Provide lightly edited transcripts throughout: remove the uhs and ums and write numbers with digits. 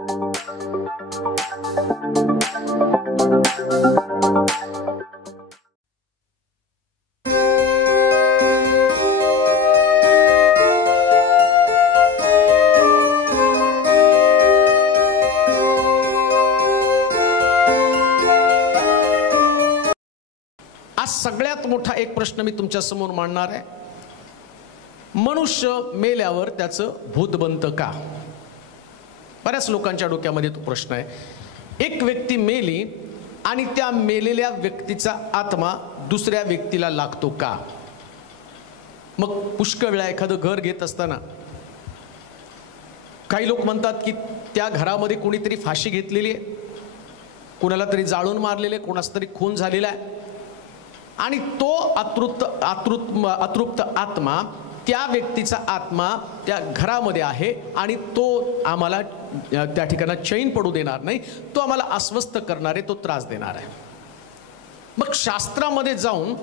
सगळ्यात मोठा एक प्रश्न मी तुमच्या समोर मांडणार आहे. मनुष्य मेल्यावर त्याचं भूत बनतं का? बऱ्याच लोकांच्या डोक्यामध्ये तो प्रश्न आहे. एक व्यक्ती मेली आणि त्या मेलेल्या व्यक्तीचा आत्मा दुसऱ्या व्यक्तीला लागतो का? मग पुष्कळ वेळा एखादं घर घेत असताना काही लोक म्हणतात की त्या घरामध्ये कोणीतरी फाशी घेतलेली आहे, कोणाला तरी जाळून मारलेले, कोणाचा तरी खून झालेला आहे आणि तो अतृप्त आत्मा, त्या व्यक्तीचा आत्मा त्या घरामध्ये आहे आणि तो आम्हाला त्या ठिकाणी चैन पडू देणार नाही, तो आम्हाला अस्वस्थ करणार आहे, तो त्रास देणार आहे. मग शास्त्रामध्ये जाऊन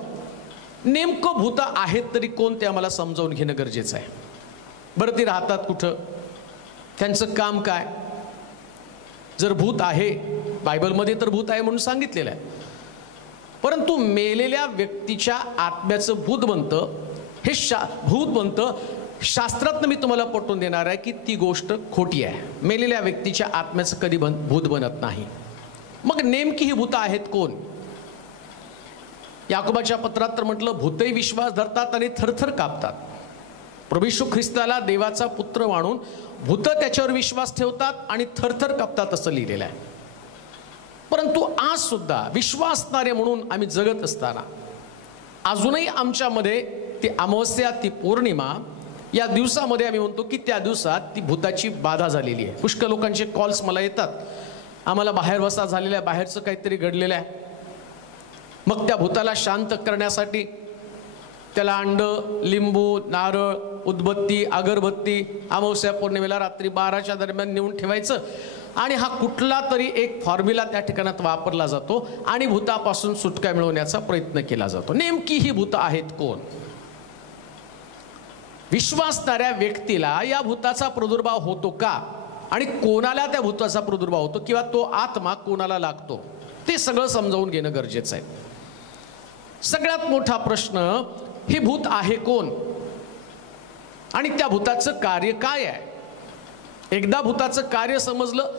नेमकं भूत आहेत तरी कोण ते आम्हाला समजावून घेणं गरजेचं आहे. बरं, ती राहतात कुठं, त्यांचं काम काय? जर भूत आहे, बायबलमध्ये तर भूत आहे म्हणून सांगितलेलं आहे, परंतु मेलेल्या व्यक्तीच्या आत्म्याचं भूत बनतं, हे भूत बनतं, शास्त्रात मी तुम्हाला पटवून देणार आहे की ती गोष्ट खोटी आहे. मेलेल्या व्यक्तीच्या आत्म्याचं कधी भूत बनत नाही. मग नेमकी ही भूत आहेत कोण? याकोबाच्या पत्रात तर म्हटलं, भूतही विश्वास धरतात आणि थरथर कापतात. प्रभू येशू ख्रिस्ताला देवाचा पुत्र मानून भूत त्याच्यावर विश्वास ठेवतात आणि थरथर कापतात असं लिहिलेलं आहे. परंतु आज सुद्धा विश्वासणारे म्हणून आम्ही जगत असताना अजूनही आमच्यामध्ये ती अमावस्या, ती पौर्णिमा या दिवसामध्ये आम्ही म्हणतो की त्या दिवसात ती भूताची बाधा झालेली आहे. पुष्कळ लोकांचे कॉल्स मला येतात, आम्हाला बाहेर वसा झालेला आहे, बाहेरचं काहीतरी घडलेलं आहे. मग त्या भूताला शांत करण्यासाठी त्याला अंड, लिंबू, नारळ, उदबत्ती, अगरबत्ती अमावस्या पौर्णिमेला रात्री 12च्या दरम्यान नेऊन ठेवायचं आणि हा कुठला तरी एक फॉर्म्युला त्या ठिकाणात वापरला जातो आणि भूतापासून सुटका मिळवण्याचा प्रयत्न केला जातो. नेमकी ही भूत आहेत कोण? विश्वासणाऱ्या व्यक्तीला या भूताचा प्रादुर्भाव होतो का आणि कोणाला त्या भूताचा प्रादुर्भाव होतो किंवा तो आत्मा कोणाला लागतो ते सगळं समजावून घेणं गरजेचं आहे. सगळ्यात मोठा प्रश्न, हे भूत आहे कोण आणि त्या भूताचं कार्य काय आहे? एकदा भूताचं कार्य समजलं,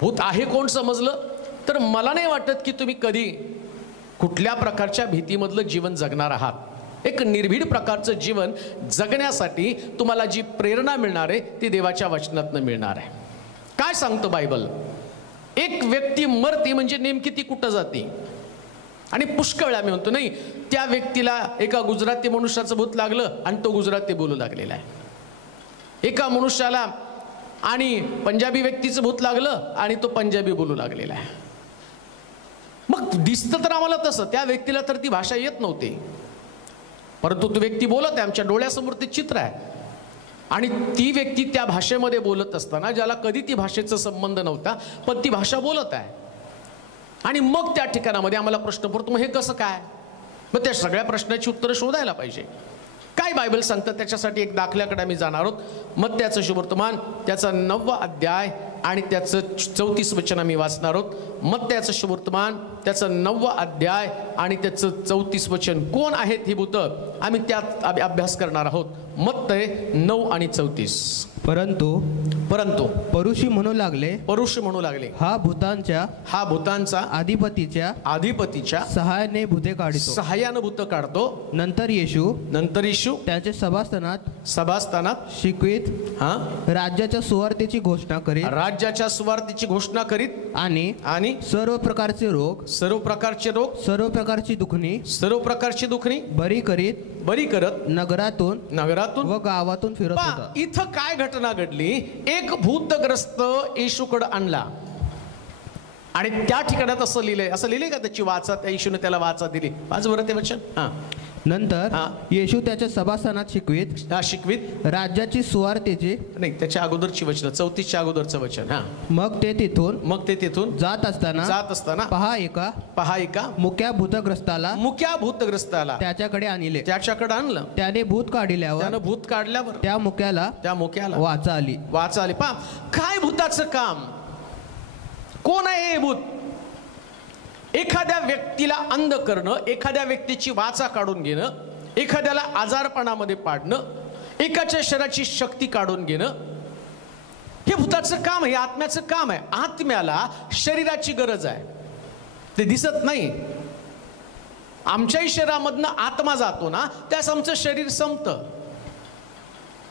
भूत आहे कोण समजलं, तर मला नाही वाटत की तुम्ही कधी कुठल्या प्रकारच्या भीतीमधलं जीवन जगणार आहात. एक निर्भीड प्रकारचं जीवन जगण्यासाठी तुम्हाला जी प्रेरणा मिळणार आहे ती देवाच्या वचनातनं मिळणार आहे. काय सांगतं बायबल? एक व्यक्ती मरती म्हणजे नेमकी ती कुठं जाते? आणि पुष्कळ वेळा मी म्हणतो नाही, त्या व्यक्तीला एका गुजराती मनुष्याचं भूत लागलं आणि तो गुजराती बोलू लागलेला आहे. एका मनुष्याला आणि पंजाबी व्यक्तीचं भूत लागलं आणि तो पंजाबी बोलू लागलेला आहे. मग दिसतं तर आम्हाला तसं, त्या व्यक्तीला तर ती भाषा येत नव्हती, परंतु तो व्यक्ती बोलत आहे, आमच्या डोळ्यासमोर ते चित्र आहे आणि ती व्यक्ती त्या भाषेमध्ये बोलत असताना ज्याला कधी ती भाषेचा संबंध नव्हता पण ती भाषा बोलत आहे. आणि मग त्या ठिकाणामध्ये आम्हाला प्रश्न पडतो, मग हे कसं काय? मग त्या सगळ्या प्रश्नाची उत्तरं शोधायला पाहिजे. काय बायबल सांगतं त्याच्यासाठी एक दाखल्याकडे आम्ही जाणार आहोत. मत्त्याचं शुभवर्तमान त्याचा 9वा अध्याय आणि त्याचं 34 वचन आम्ही वाचणार आहोत. मत्त्याचं शुभवर्तमान त्याचं 9वा अध्याय आणि त्याचं 34 वचन. कोण आहेत ही भूत? आम्ही त्यात अभ्यास करणार आहोत. मत्तय 9 आणि 34. परंतु परुषी म्हणू लागले, हा भूतांचा अधिपतीच्या सहाय्याने भूत काढतो. नंतर येशू त्याचे सभास्थानात शिकवीत राज्याच्या सुवार्तेची घोषणा करीत आणि सर्व प्रकारचे रोग, सर्व प्रकारची दुखणी बरी करत नगरातून व गावातून फिरत होता. इथं काय घटना घडली? एक भूतग्रस्त येशूकडे आणला आणि त्या ठिकाणात असं लिहिलंय का त्याची वाचा, त्या येशूने त्याला वाचा दिली. वाच बरं ते वचन. नंतर येशू त्याच्या सभास्थानात शिकवीत राज्याची सुवार्तेची, नाही त्याच्या अगोदरची वचन, 34च्या अगोदरचं वचन. मग ते तिथून जात असताना पहा एका मुक्या भूतग्रस्ताला त्याच्याकडे आणलं. त्याने भूत काढल्यावर त्या मुक्याला वाचा आली. पहा काय भूताचं काम. कोण आहे हे भूत? एखाद्या व्यक्तीला अंध करणं, एखाद्या व्यक्तीची वाचा काढून घेणं, एखाद्याला आजारपणामध्ये पाडणं, एकाच्या शरीराची शक्ती काढून घेणं, हे भूताचं काम आहे, आत्म्याचं काम आहे. आत्म्याला शरीराची गरज आहे, ते दिसत नाही. आमच्याही शरीरामधनं आत्मा जातो ना, त्यास आमचं शरीर संपतं.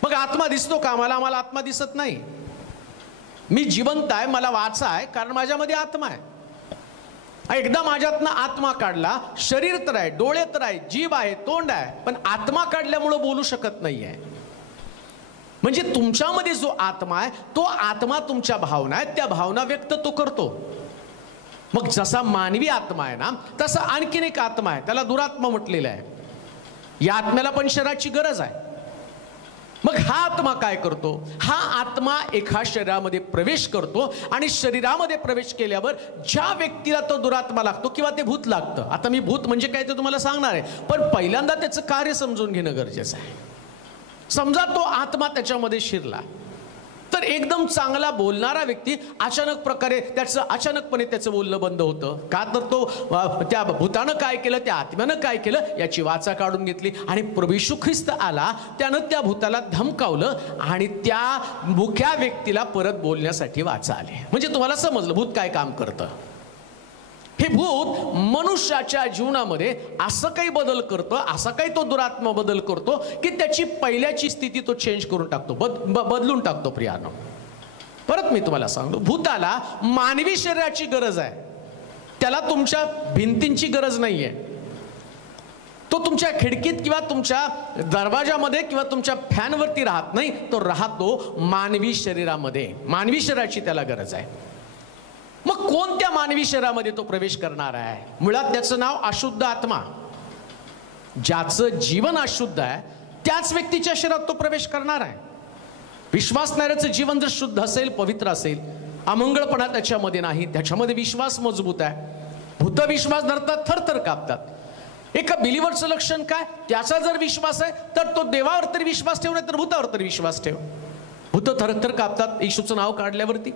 मग आत्मा दिसतो का आम्हाला? आम्हाला आत्मा दिसत नाही. मी जिवंत आहे, मला वाचा आहे, कारण माझ्यामध्ये आत्मा आहे. एकदा माझ्यातनं आत्मा काढला, शरीर तर आहे, डोळे तर आहे, जीभ आहे, तोंड आहे, पण आत्मा काढल्यामुळं बोलू शकत नाही आहे. म्हणजे तुमच्यामध्ये जो आत्मा आहे, तो आत्मा तुमच्या भावना आहेत, त्या भावना व्यक्त तो करतो. मग जसा मानवी आत्मा आहे ना, तसा आणखीन एक आत्मा आहे, त्याला दुरात्मा म्हटलेला आहे. या आत्म्याला पण शरीराची गरज आहे. मग हा आत्मा काय करतो? हा आत्मा एका शरीरामध्ये प्रवेश करतो आणि शरीरामध्ये प्रवेश केल्यावर ज्या व्यक्तीला तो दुरात्मा लागतो किंवा ते भूत लागतं. आता मी भूत म्हणजे काय ते तुम्हाला सांगणार आहे, पण पहिल्यांदा त्याचं कार्य समजून घेणं गरजेचं आहे. समजा तो आत्मा त्याच्यामध्ये शिरला, तर एकदम चांगला बोलणारा व्यक्ती अचानक प्रकारे अचानकपणे त्याचं बोलणं बंद होतं. का तर तो त्या भूतानं काय केलं, त्या आत्म्यानं काय केलं याची वाचा काढून घेतली आणि प्रभू येशू ख्रिस्त आला, त्यानं त्या भूताला धमकावलं आणि त्या मुख्या व्यक्तीला परत बोलण्यासाठी वाचा आले. म्हणजे तुम्हाला समजलं भूत काय काम करतं. हे भूत मनुष्याच्या जीवनामध्ये असं काही बदल करतं, असा काही तो दुरात्मा बदल करतो की त्याची पहिल्याची स्थिती तो चेंज करून टाकतो, बदलून टाकतो. प्रियानो, परत मी तुम्हाला सांगतो, भूताला मानवी शरीराची गरज आहे, त्याला तुमच्या भिंतींची गरज नाहीये. तो तुमच्या खिडकीत किंवा तुमच्या दरवाजामध्ये किंवा तुमच्या फॅनवरती राहत नाही, तो राहतो मानवी शरीरामध्ये. मानवी शरीराची त्याला गरज आहे. मग कोणत्या मानवी शरीरामध्ये तो प्रवेश करणार आहे? मुळात त्याचं नाव अशुद्ध आत्मा. ज्याचं जीवन अशुद्ध आहे त्याच व्यक्तीच्या शरीरात तो प्रवेश करणार आहे. विश्वासणाऱ्याचं जीवन जर शुद्ध असेल, पवित्र असेल, अमंगळपणा त्याच्यामध्ये नाही, त्याच्यामध्ये विश्वास मजबूत आहे, भूत विश्वास धरतात, थरथर कापतात. एका बिलीव्हरचं लक्षण काय? त्याचा जर विश्वास आहे तर तो देवावर तरी विश्वास ठेव, नाही तर भूतावर तरी विश्वास ठेव. भूत थरथर कापतात येशूचं नाव काढल्यावरती.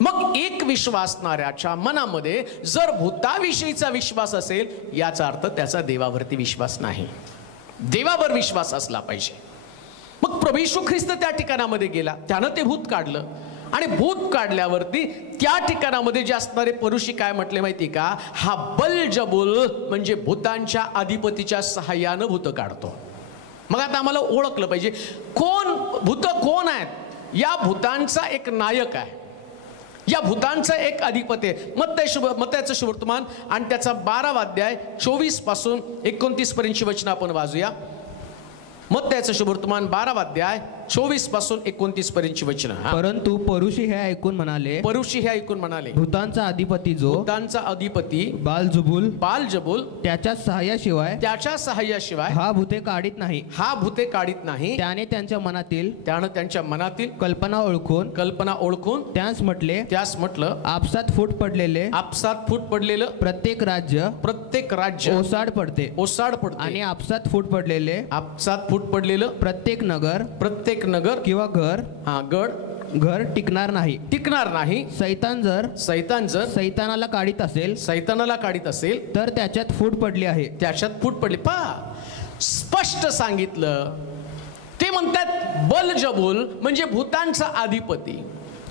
मग एक विश्वासणाऱ्याच्या मनामध्ये जर भूताविषयीचा विश्वास असेल, याचा अर्थ त्याचा देवावरती विश्वास नाही. देवावर विश्वास असला पाहिजे. मग प्रभू येशू ख्रिस्त त्या ठिकाणामध्ये गेला, त्यानं ते भूत काढलं आणि भूत काढल्यावरती त्या ठिकाणामध्ये जे असणारे परुषी काय म्हटले माहिती का? हा बलजबूल म्हणजे भूतांच्या अधिपतीच्या सहाय्यानं भूत काढतो. मग आता आम्हाला ओळखलं पाहिजे भूत कोण आहेत. या भूतांचा एक नायक आहे, या भूतांचा एक अधिपती आहे. मत्ताचं शुभवर्तमान आणि त्याचा 12वा अध्याय 24 पासून 29 पर्यंतची वचनं आपण वाचूया. मत्ताचं शुभवर्तमान 12वा अध्याय 24 पासून 29 पर्यंतची वचनं. परंतु परुषी हे ऐकून म्हणाले, भूतांचा अधिपती बालजबूल त्याच्या सहाय्याशिवाय हा भूते काढीत नाही. त्याने त्यांच्या मनातील कल्पना ओळखून त्यास म्हटलं, आपसात फूट पडलेलं प्रत्येक राज्य ओसाड पडते आणि आपसात फूट पडलेलं प्रत्येक नगर किंवा घर टिकणार नाही. सैतान जर सैतानाला काढीत असेल तर त्याच्यात फूट पडली. स्पष्ट सांगितलं. ते म्हणतात बलजबूल म्हणजे भूतांचा अधिपती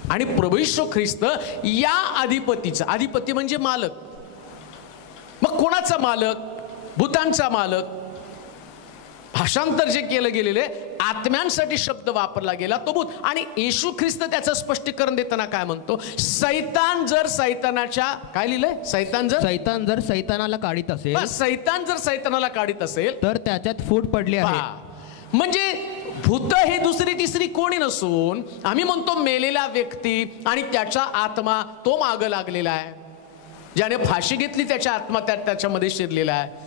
आणि प्रभू येशू ख्रिस्त या अधिपती म्हणजे मालक. मग कोणाचा मालक? भूतांचा मालक. भाषांतर जे केलं गेलेले आत्म्यांसाठी शब्द वापरला गेला तो भूत. आणि येशू ख्रिस्त त्याचं स्पष्टीकरण देताना काय म्हणतो? सैतान जर काय लिहिलंय? सैतान जर सैतानाला काढीत असेल तर त्याच्यात फूट पडली आहे. म्हणजे भूत हे दुसरी तिसरी कोणी नसून आम्ही म्हणतो मेलेला व्यक्ती आणि त्याचा आत्मा तो मागं लागलेला आहे. ज्याने फाशी घेतली त्याच्या आत्मा त्याच्यामध्ये शिरलेला आहे.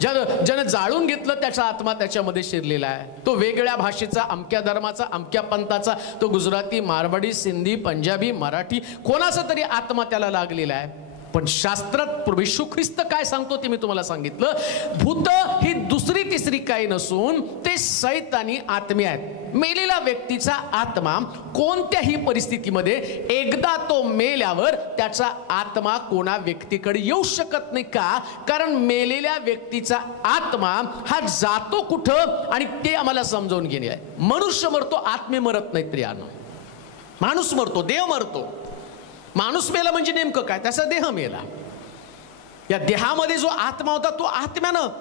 ज्यानं जाळून घेतलं त्याचा आत्मा त्याच्यामध्ये शिरलेला आहे. तो वेगळ्या भाषेचा, अमक्या धर्माचा, अमक्या पंथाचा, तो गुजराती, मारवाडी, सिंधी, पंजाबी, मराठी, कोणाचा तरी आत्मा त्याला लागलेला आहे. पण शास्त्रात प्रभू येशू ख्रिस्त काय सांगतो ते मी तुम्हाला सांगितलं. भूत ही दुसरी तिसरी काही नसून ते सैतानी आत्मे आहेत. मेलेला व्यक्तीचा आत्मा कोणत्याही परिस्थितीमध्ये एकदा तो मेल्यावर त्याचा आत्मा कोणा व्यक्तीकडे येऊ शकत नाही. का? कारण मेलेल्या व्यक्तीचा आत्मा हा जातो कुठं आणि ते आम्हाला समजावून घेणे आहे. मनुष्य मरतो, आत्मे मरत नाहीत प्रियानो. माणूस मरतो, देह मरतो. माणूस मेला म्हणजे नेमकं काय? त्याचा देह मेला. या देहामध्ये जो आत्मा होता तो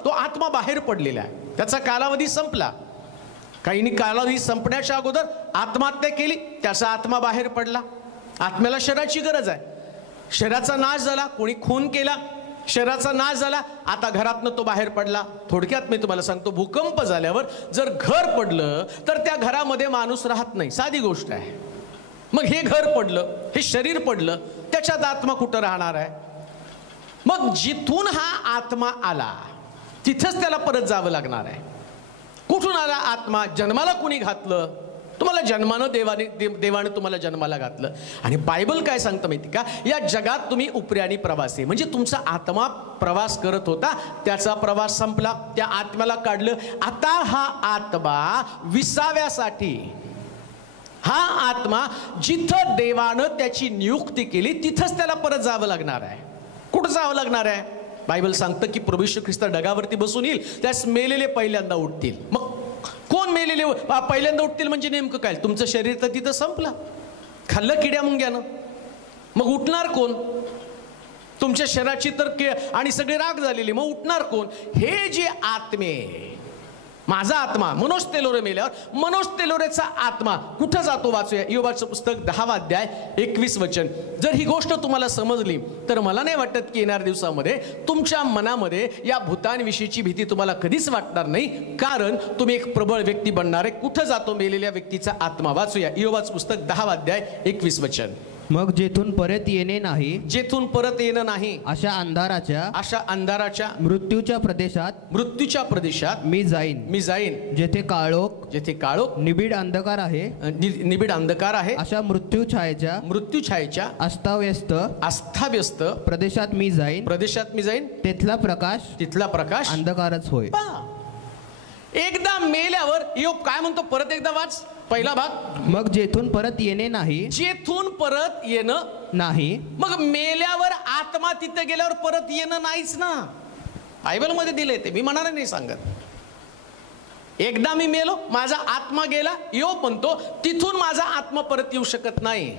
आत्मा बाहेर पडलेला आहे. त्याचा कालावधी संपला. काहींनी कालावधी संपण्याच्या अगोदर आत्महत्या केली, त्याचा आत्मा बाहेर पडला. आत्म्याला शरीराची गरज आहे. शरीराचा नाश झाला, कोणी खून केला, शरीराचा नाश झाला, आता घरातनं तो बाहेर पडला. थोडक्यात मी तुम्हाला सांगतो, भूकंप झाल्यावर जर घर पडलं तर त्या घरामध्ये माणूस राहत नाही. साधी गोष्ट आहे. मग हे घर पडलं, हे शरीर पडलं, त्याच्यात आत्मा कुठं राहणार आहे? मग जिथून हा आत्मा आला तिथंच त्याला परत जावं लागणार आहे. कुठून आला आत्मा? जन्माला कुणी घातलं? तुम्हाला जन्मानं देवाने तुम्हाला जन्माला घातलं. आणि बायबल काय सांगतं माहिती का? या जगात तुम्ही उपऱ्यानी प्रवासी, म्हणजे तुमचा आत्मा प्रवास करत होता, त्याचा प्रवास संपला, त्या आत्म्याला काढलं. आता हा आत्मा विसाव्यासाठी, हा आत्मा जिथं देवानं त्याची नियुक्ती केली तिथंच त्याला परत जावं लागणार आहे. कुठं जावं लागणार आहे? बायबल सांगतं की प्रभू येशू ख्रिस्त ढगावरती बसून येईल, त्यास मेलेले पहिल्यांदा उठतील. मग कोण मेलेले पहिल्यांदा उठतील म्हणजे नेमकं काय? तुमचं शरीर तर तिथं संपलं, खाल्लं किड्या मुंग्यानं. मग उठणार कोण? तुमच्या शरीराची तर आणि सगळी राख झालेली, मग उठणार कोण? हे जे आत्मे, माझा आत्मा मनोज तेलोरे मेल्यावर मनोज तेलोरेचा आत्मा कुठं जातो? वाचूया योबाचं पुस्तक 10 अध्याय 21 वचन. जर ही गोष्ट तुम्हाला समजली तर मला नाही वाटत की येणाऱ्या दिवसामध्ये तुमच्या मनामध्ये या भूतांविषयीची भीती तुम्हाला कधीच वाटणार नाही, कारण तुम्ही एक प्रबळ व्यक्ती बनणार आहे. कुठं जातो मेलेल्या व्यक्तीचा आत्मा? वाचूया योबाचं पुस्तक 10 अध्याय 21 वचन. मग जेथून परत येणे नाही, जेथून परत येणं नाही, अशा अंधाराच्या मृत्यूच्या प्रदेशात मी जाईन जेथे काळोख निबिड अंधकार आहे. अशा मृत्यूछायेच्या अस्ताव्यस्त प्रदेशात मी जाईन तिथला प्रकाश अंधकारच होय. एकदा मेल्यावर योग काय म्हणतो? परत एकदा वाच पहिला भाग. मग जेथून परत येणे नाही, जेथून परत येणं नाही. मग मेल्यावर आत्मा तिथे गेल्यावर परत येणं नाहीच ना. बायबल मध्ये दिले ते, मी म्हणाले नाही सांगत. एकदा मी मेलो, माझा आत्मा गेला, योग म्हणतो तिथून माझा आत्मा परत येऊ शकत नाही.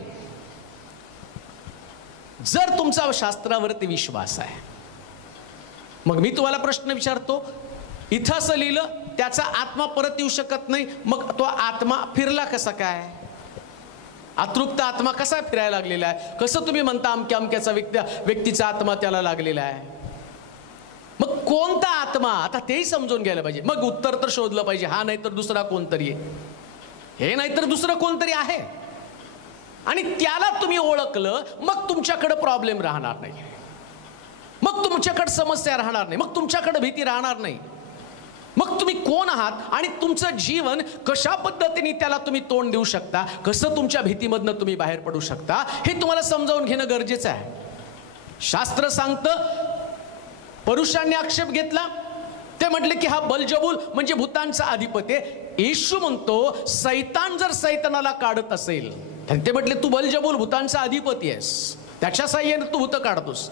जर तुमचा शास्त्रावरती विश्वास आहे, मग मी तुम्हाला प्रश्न विचारतो, इथं असं लिहिलं त्याचा आत्मा परत येऊ शकत नाही, मग तो आत्मा फिरला कसा काय? अतृप्त आत्मा कसा फिरायला लागलेला आहे? कसं तुम्ही म्हणता अमक्याचा व्यक्तीचा आत्मा त्याला लागलेला आहे? मग कोणता आत्मा? आता तेही समजून घ्यायला पाहिजे. मग उत्तर तर शोधलं पाहिजे, हा नाही तर दुसरा कोणतरी आहे, हे नाही तर दुसरं कोणतरी आहे, आणि त्याला तुम्ही ओळखलं, मग तुमच्याकडे प्रॉब्लेम राहणार नाही, मग तुमच्याकडे समस्या राहणार नाही, मग तुमच्याकडे भीती राहणार नाही. मग तुम्ही कोण आहात आणि तुमचं जीवन कशा पद्धतीने त्याला तुम्ही तोंड देऊ शकता, कसं तुमच्या भीतीमधनं तुम्ही बाहेर पडू शकता, हे तुम्हाला समजावून घेणं गरजेचं आहे. शास्त्र सांगतं, पुरुषांनी आक्षेप घेतला, ते म्हटले की हा बलजबूल म्हणजे भूतांचा अधिपती आहे. येशू म्हणतो सैतान जर सैतानाला काढत असेल, ते म्हटले तू बलजबूल भूतांचा अधिपती आहेस, त्याच्या साह्याने तू भूत काढतोस.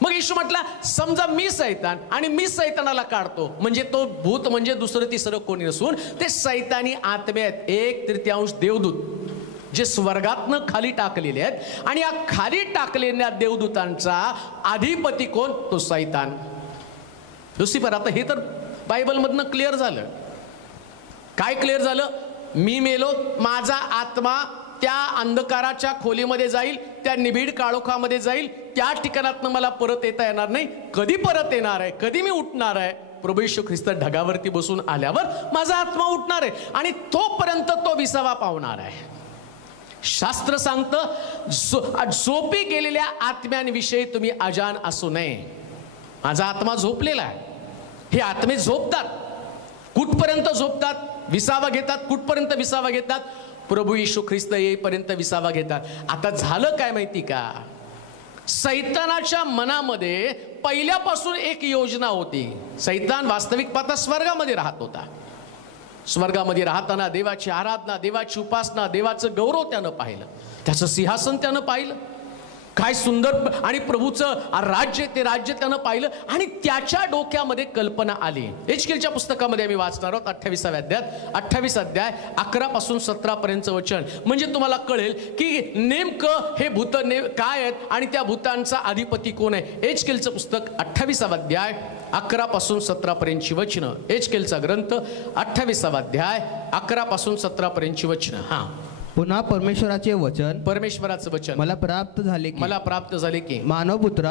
मग येशू म्हटला समजा मी सैतान आणि मी सैतानाला काढतो, म्हणजे तो भूत म्हणजे दुसरं तिसरं कोणी नसून ते सैतानी आत्मे आहेत, 1/3 देवदूत जे स्वर्गातनं खाली टाकलेले आहेत. आणि या खाली टाकलेल्या देवदूतांचा अधिपती कोण? तो सैतान, लुसिफर. आता हे तर बायबलमधनं क्लिअर झालं. काय क्लिअर झालं? मी मेलो, माझा आत्मा त्या अंधकाराच्या खोलीमध्ये जाईल, त्या निबिड काळोखामध्ये जाईल, त्या ठिकाणातनं मला परत येता येणार नाही. कधी परत येणार आहे? कधी मी उठणार आहे? प्रभू येशू ख्रिस्त ढगावरती बसून आल्यावर माझा आत्मा उठणार आहे आणि तोपर्यंत तो विसावा पावणार आहे. शास्त्र सांगतं झोपी गेलेल्या आत्म्यांविषयी तुम्ही अजान असू नये. माझा आत्मा झोपलेला आहे. हे आत्मे झोपतात. कुठपर्यंत झोपतात? विसावा घेतात. कुठपर्यंत विसावा घेतात? प्रभू येशू ख्रिस्त येईपर्यंत विसावा घेतात. आता झालं काय माहिती का? सैतानाच्या मनामध्ये पहिल्यापासून एक योजना होती. सैतान वास्तविक पाहता स्वर्गामध्ये राहत होता. स्वर्गामध्ये राहताना देवाची आराधना, देवाची उपासना, देवाचं गौरव त्यानं पाहिलं, त्याचं सिंहासन त्यानं पाहिलं, काय सुंदर आणि प्रभूचं राज्य, ते राज्य त्यानं पाहिलं आणि त्याच्या डोक्यामध्ये कल्पना आली. एचकेलच्या पुस्तकामध्ये आम्ही वाचणार आहोत 28व्या अध्यायात, 28 अध्याय 11 पासून 17 पर्यंतचं वचन. म्हणजे तुम्हाला कळेल की नेमकं हे भूत काय आहेत आणि त्या भूतांचा अधिपती कोण आहे. एचकेलचं पुस्तक 28वा अध्याय 11 पासून 17 पर्यंतची वचनं. एचकेलचा ग्रंथ 28वा अध्याय 11 पासून 17 पर्यंतची वचनं. पुन्हा परमेश्वराचे वचन, परमेश्वराचं वचन मला प्राप्त झाले की मानवपुत्रा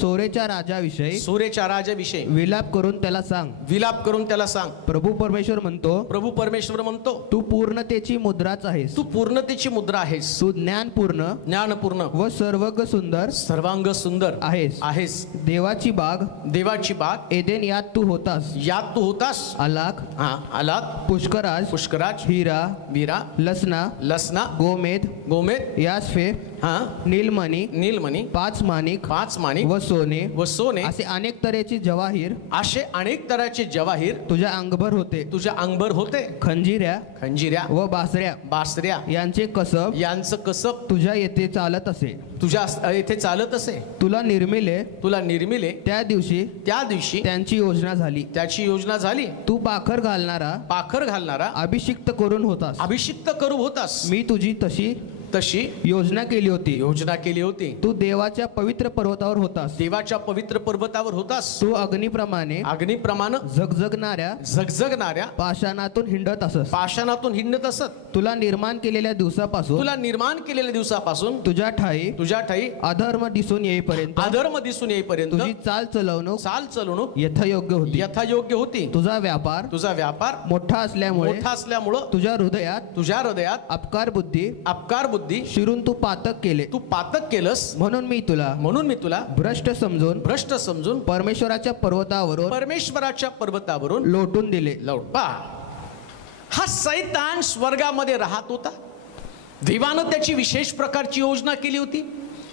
सोरेच्या राजाविषयी, सोरेच्या राजाविषयी विलाप करून त्याला सांग. प्रभू परमेश्वर म्हणतो, तू पूर्णतेची मुद्राच आहेस, तू ज्ञानपूर्ण व सर्वांग सुंदर आहेस. देवाची बाग एदेन यात तू होतास. अलाक पुष्कराज हीरा लसना गोमेद यास्फे नीलमणी पाच माणिक व सोने असे अनेक तऱ्हेचे जवाहीर तुझ्या अंगभर होते. खंजिऱ्या व बासऱ्या यांचे कसब तुझ्या येथे चालत असे. तुला निर्मिले त्या दिवशी त्यांची योजना झाली. तू पाखर घालणारा अभिषिक्त करू होतास. मी तुझी तशी योजना केली होती. तू देवाच्या पवित्र पर्वतावर होतास. तू अग्निप्रमाणे झगझगणाऱ्या पाषाणातून हिंडत असत. तुला निर्माण केलेल्या दिवसापासून तुझ्या ठाई अधर्म दिसून येईपर्यंत तुझी चाल चलवणूक यथायोग्य होती. तुझा व्यापार मोठा असल्यामुळे तुझ्या हृदयात अपकार बुद्धी शिरून तू पातक केलंस. म्हणून मी तुला भ्रष्ट समजून परमेश्वराच्या पर्वतावरून लोटून दिले. हा सैतान स्वर्गामध्ये राहत होता. देवानं त्याची विशेष प्रकारची योजना केली होती.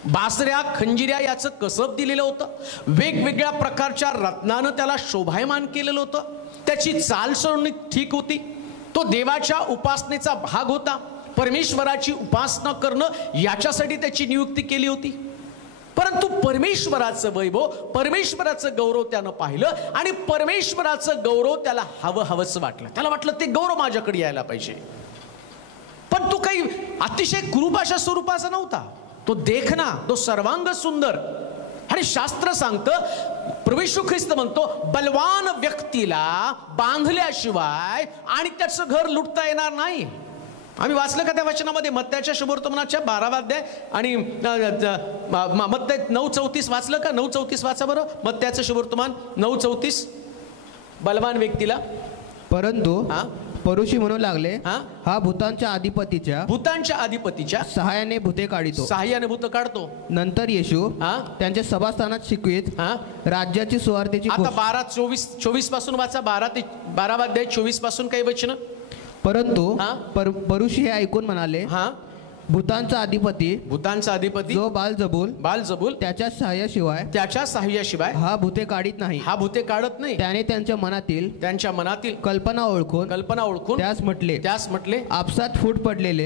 बासऱ्या खंजिऱ्या याचं कसब दिलेलं होतं. वेगवेगळ्या प्रकारच्या रत्नानं त्याला शोभायमान केलेलं होतं. त्याची चालचलणी ठीक होती. तो देवाच्या उपासनेचा भाग होता. परमेश्वराची उपासना करणं याच्यासाठी त्याची नियुक्ती केली होती. परंतु परमेश्वराचं वैभव, परमेश्वराचं गौरव त्यानं पाहिलं आणि परमेश्वराचं गौरव त्याला हवंसं वाटलं. त्याला वाटलं ते गौरव माझ्याकडे यायला पाहिजे. पण तो काही अतिशय कुरूप स्वरूपाचा नव्हता. तो देखना, तो सर्वांग सुंदर. आणि शास्त्र सांगतं, प्रभू येशू ख्रिस्त म्हणतो, बलवान व्यक्तीला बांधल्याशिवाय आणि त्याचं घर लुटता येणार नाही. आम्ही वाचलं का त्या वचनामध्ये मत्तयाच्या शुभवर्तमानाच्या 12वा अध्याय आणि मत्तय 9:34 वाचलं का? 9:34 वाचा बरं. मत्तयाचं शुभवर्तमान 9:34. बलवान व्यक्तीला परंतु परुषी म्हणू लागले, हा भूतांच्या अधिपतीच्या सहाय्याने भूते काढतो. नंतर येशू त्यांच्या सभास्थानात शिकवीत राज्याची सुवार्तेची. आता 12:24 पासून वाचा. 12वा अध्याय 24 पासून काही वचन. परंतु परुषी हे ऐकून म्हणाले, भूतांचा अधिपती जो बालजबूल त्याच्या सहाय्याशिवाय हा भूते काढत नाही. त्याने त्यांच्या मनातील कल्पना ओळखून त्यास म्हटले आपसात फूट पडलेले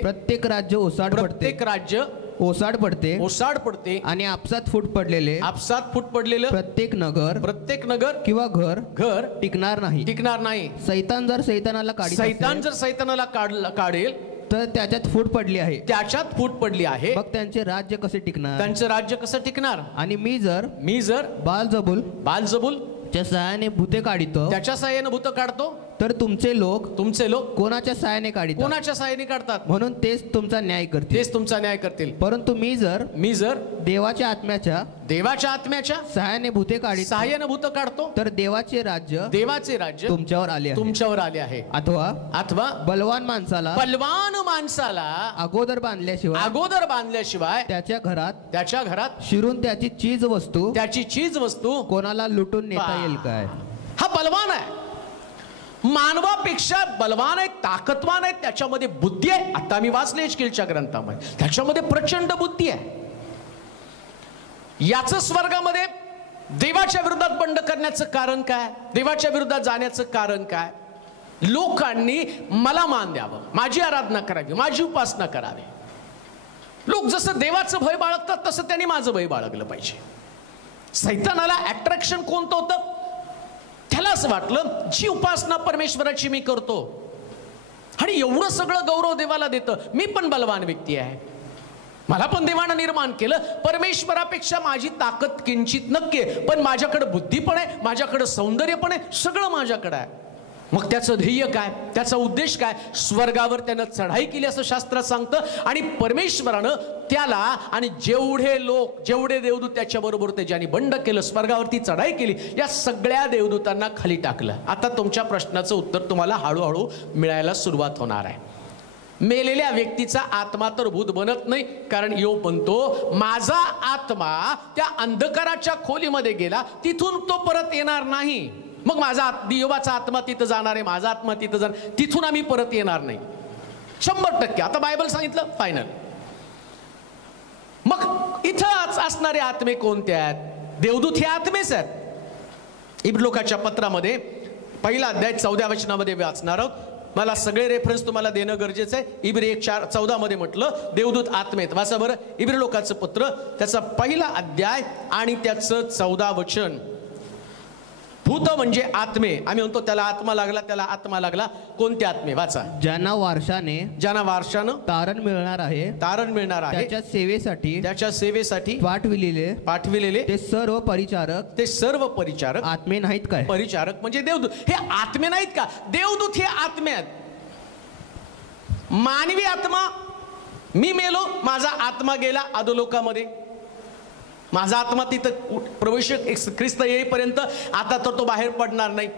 प्रत्येक राज्य ओसाड पडते आणि आपसात फूट पडलेलं प्रत्येक नगर किंवा घर टिकणार नाही. सैतान जर सैतानाला काढेल तर त्याच्यात फूट पडली आहे. मग त्यांचे राज्य कसे टिकणार? आणि मी जर बालजबूल च्या सहाय्याने भूते काढतो तर तुमचे लोक कोणाच्या सहाय्याने काढतात? म्हणून तेच तुमचा न्याय करतील. परंतु मी जर देवाच्या आत्म्याच्या सहाय्याने भूते काढतो तर देवाचे राज्य तुमच्यावर आले आहे. अथवा बलवान माणसाला अगोदर बांधल्याशिवाय त्याच्या घरात शिरून त्याची चीज वस्तू कोणाला लुटून नेता येईल काय? हा बलवान आहे. मानवापेक्षा बलवान आहे, ताकदवान आहे, त्याच्यामध्ये बुद्धी आहे. आता मी वाचले एचकेलच्या ग्रंथामध्ये, त्याच्यामध्ये प्रचंड बुद्धी आहे. याच स्वर्गामध्ये देवाच्या विरोधात बंड करण्याचं कारण काय? देवाच्या विरोधात जाण्याचं कारण काय? लोकांनी मला मान द्यावं, माझी आराधना करावी, माझी उपासना करावी. लोक जसं देवाचं भय बाळगतात तसं त्यांनी माझं भय बाळगलं पाहिजे. सैतानाला अट्रॅक्शन कोणतं होतं? त्याला असं वाटलं जी उपासना परमेश्वराची मी करतो आणि एवढं सगळं गौरव देवाला देतं, मी पण बलवान व्यक्ती आहे, मला पण देवानं निर्माण केलं, परमेश्वरापेक्षा माझी ताकद किंचित नक्की आहे, पण माझ्याकडे बुद्धी पण आहे, माझ्याकडे सौंदर्य पण आहे, सगळं माझ्याकडे आहे. मग त्याचं ध्येय काय? त्याचा उद्देश काय? स्वर्गावर त्यानं चढाई केली असं शास्त्रात सांगतं. आणि परमेश्वरानं त्याला आणि जेवढे लोक, जेवढे देवदूत त्याच्याबरोबर ते ज्यांनी बंड केलं, स्वर्गावरती चढाई केली, या सगळ्या देवदूतांना खाली टाकलं. आता तुमच्या प्रश्नाचं उत्तर तुम्हाला हळूहळू मिळायला सुरुवात होणार आहे. मेलेल्या व्यक्तीचा आत्मा तर भूत बनत नाही, कारण योग म्हणतो माझा आत्मा त्या अंधकाराच्या खोलीमध्ये गेला, तिथून तो परत येणार नाही. मग माझा देवाचा आत्मा तिथं जाणार आहे, माझा आत्मा तिथं जाणार, तिथून आम्ही परत येणार नाही 100%. आता बायबल सांगितलं फायनल. मग इथंच असणारे आत्मे कोणते आहेत? देवदूत हे आत्मेच आहेत. इब्रिलोकाच्या पत्रामध्ये 1 अध्याय 14 वचनामध्ये वाचणार आहोत. मला सगळे रेफरन्स तुम्हाला देणं गरजेचं आहे. इब्री 1:14 मध्ये म्हटलं देवदूत आत्मेत. वाचा बरं इब्रिलोकाचं पत्र, त्याचा 1 अध्याय आणि त्याचं 14 वचन. भूत म्हणजे आत्मे. आम्ही म्हणतो त्याला आत्मा लागला, त्याला आत्मा लागला. कोणते आत्मे? वाचा. ज्यांना वारशानं तारण मिळणार आहे, तारण मिळणार आहे, त्याच्या सेवेसाठी पाठविलेले ते सर्व परिचारक आत्मे नाहीत काय? परिचारक म्हणजे देवदूत. हे आत्मे नाहीत का? देवदूत हे आत्मे आहेत. मानवी आत्मा, मी मेलो, माझा आत्मा गेला अधोलोकामध्ये, माझा आत्मा तिथं प्रवेश ख्रिस्त येईपर्यंत आता तर तो बाहेर पडणार नाही.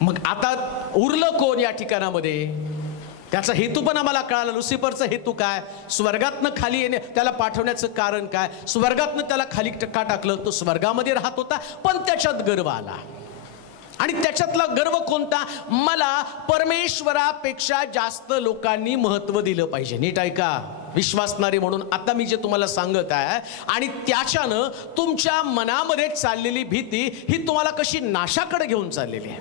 मग आता उरलं कोण या ठिकाणामध्ये? त्याचा हेतू पण आम्हाला कळाला. लुसिफरचा हेतू काय? स्वर्गातनं खाली येणे, त्याला पाठवण्याचं कारण काय? स्वर्गातनं त्याला खाली का टाकलं? तो स्वर्गामध्ये राहत होता, पण त्याच्यात गर्व आला. आणि त्याच्यातला गर्व कोणता? मला परमेश्वरापेक्षा जास्त लोकांनी महत्व दिलं पाहिजे. नीट ऐका विश्वासणारे म्हणून आता मी जे तुम्हाला सांगत आहे, आणि त्याच्यानं तुमच्या मनामध्ये चाललेली भीती ही तुम्हाला कशी नाशाकडे घेऊन चाललेली आहे.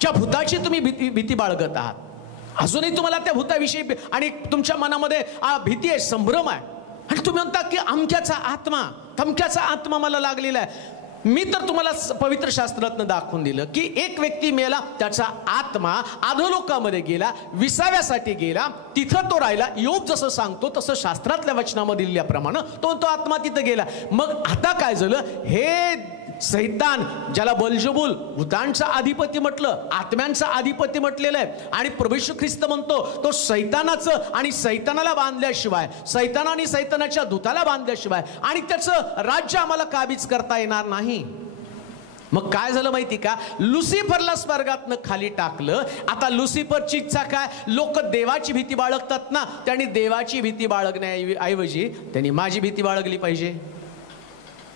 ज्या भूताची तुम्ही भीती बाळगत आहात, अजूनही तुम्हाला त्या भूताविषयी आणि तुमच्या मनामध्ये भीती आहे, संभ्रम आहे, आणि तुम्ही म्हणता की अमक्याचा आत्मा, थमक्याचा आत्मा मला लागलेला आहे. मी तर तुम्हाला पवित्र शास्त्रातनं दाखवून दिलं की एक व्यक्ती मेला, त्याचा आत्मा अधोलोकामध्ये गेला, विसाव्यासाठी गेला, तिथं तो राहिला. योग जसं सांगतो तसं शास्त्रातल्या वचनामध्ये दिल्याप्रमाणे तो आत्मा तिथं गेला. मग आता काय झालं? हे सैतान, ज्याला बलजबूल भूतांचा अधिपती म्हटलं, आत्म्यांचा अधिपती म्हटलेलं आहे, आणि प्रभू येशू ख्रिस्त म्हणतो तो सैतानाचं आणि सैतानाला बांधल्याशिवाय, सैतान आणि सैतानाच्या दूताला बांधल्याशिवाय आणि त्याचं राज्य आम्हाला काबीज करता येणार नाही. मग काय झालं माहिती का? लुसिफरला स्वर्गातनं खाली टाकलं. आता लुसिफरची इच्छा काय? लोक देवाची भीती बाळगतात ना, त्यांनी देवाची भीती बाळगण्याऐवजी त्यांनी माझी भीती बाळगली पाहिजे.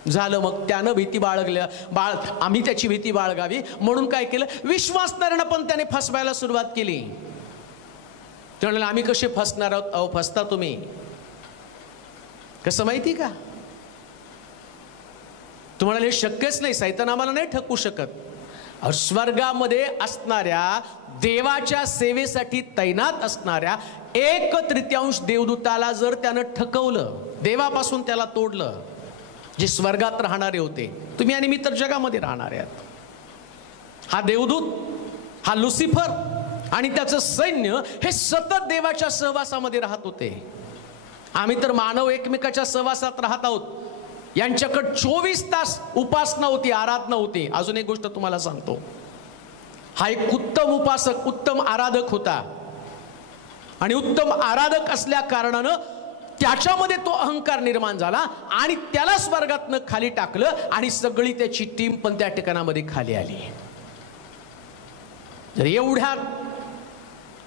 झालं मग त्यानं भीती आम्ही त्याची भीती बाळगावी म्हणून काय केलं? विश्वासणाऱ्यांना पण त्याने फसवायला सुरुवात केली. ते म्हणाले आम्ही कसे फसणार आहोत? अहो फसता तुम्ही. कसं माहिती का? तुम्हाला हे शक्यच नाही, सैतान आम्हाला नाही ठकवू शकत. स्वर्गामध्ये असणाऱ्या देवाच्या सेवेसाठी तैनात असणाऱ्या 1/3 देवदूताला जर त्यानं ठकवलं, देवापासून त्याला तोडलं, जे स्वर्गात राहणारे होते, तुम्ही आणि मी तर जगामध्ये राहणारे आहात. हा देवदूत, हा लुसिफर आणि त्याचं सैन्य हे सतत देवाच्या सहवासामध्ये राहत होते. आम्ही तर मानव एकमेकाच्या सहवासात राहत आहोत. यांच्याकडे 24 तास उपासना होती, आराधना होती. अजून एक गोष्ट तुम्हाला सांगतो, हा एक उत्तम उपासक, उत्तम आराधक होता, आणि उत्तम आराधक असल्या कारणानं त्याच्यामध्ये तो अहंकार निर्माण झाला आणि त्याला स्वर्गातनं खाली टाकलं, आणि सगळी त्याची टीम पण त्या ठिकाणामध्ये खाली आली. जर एवढ्या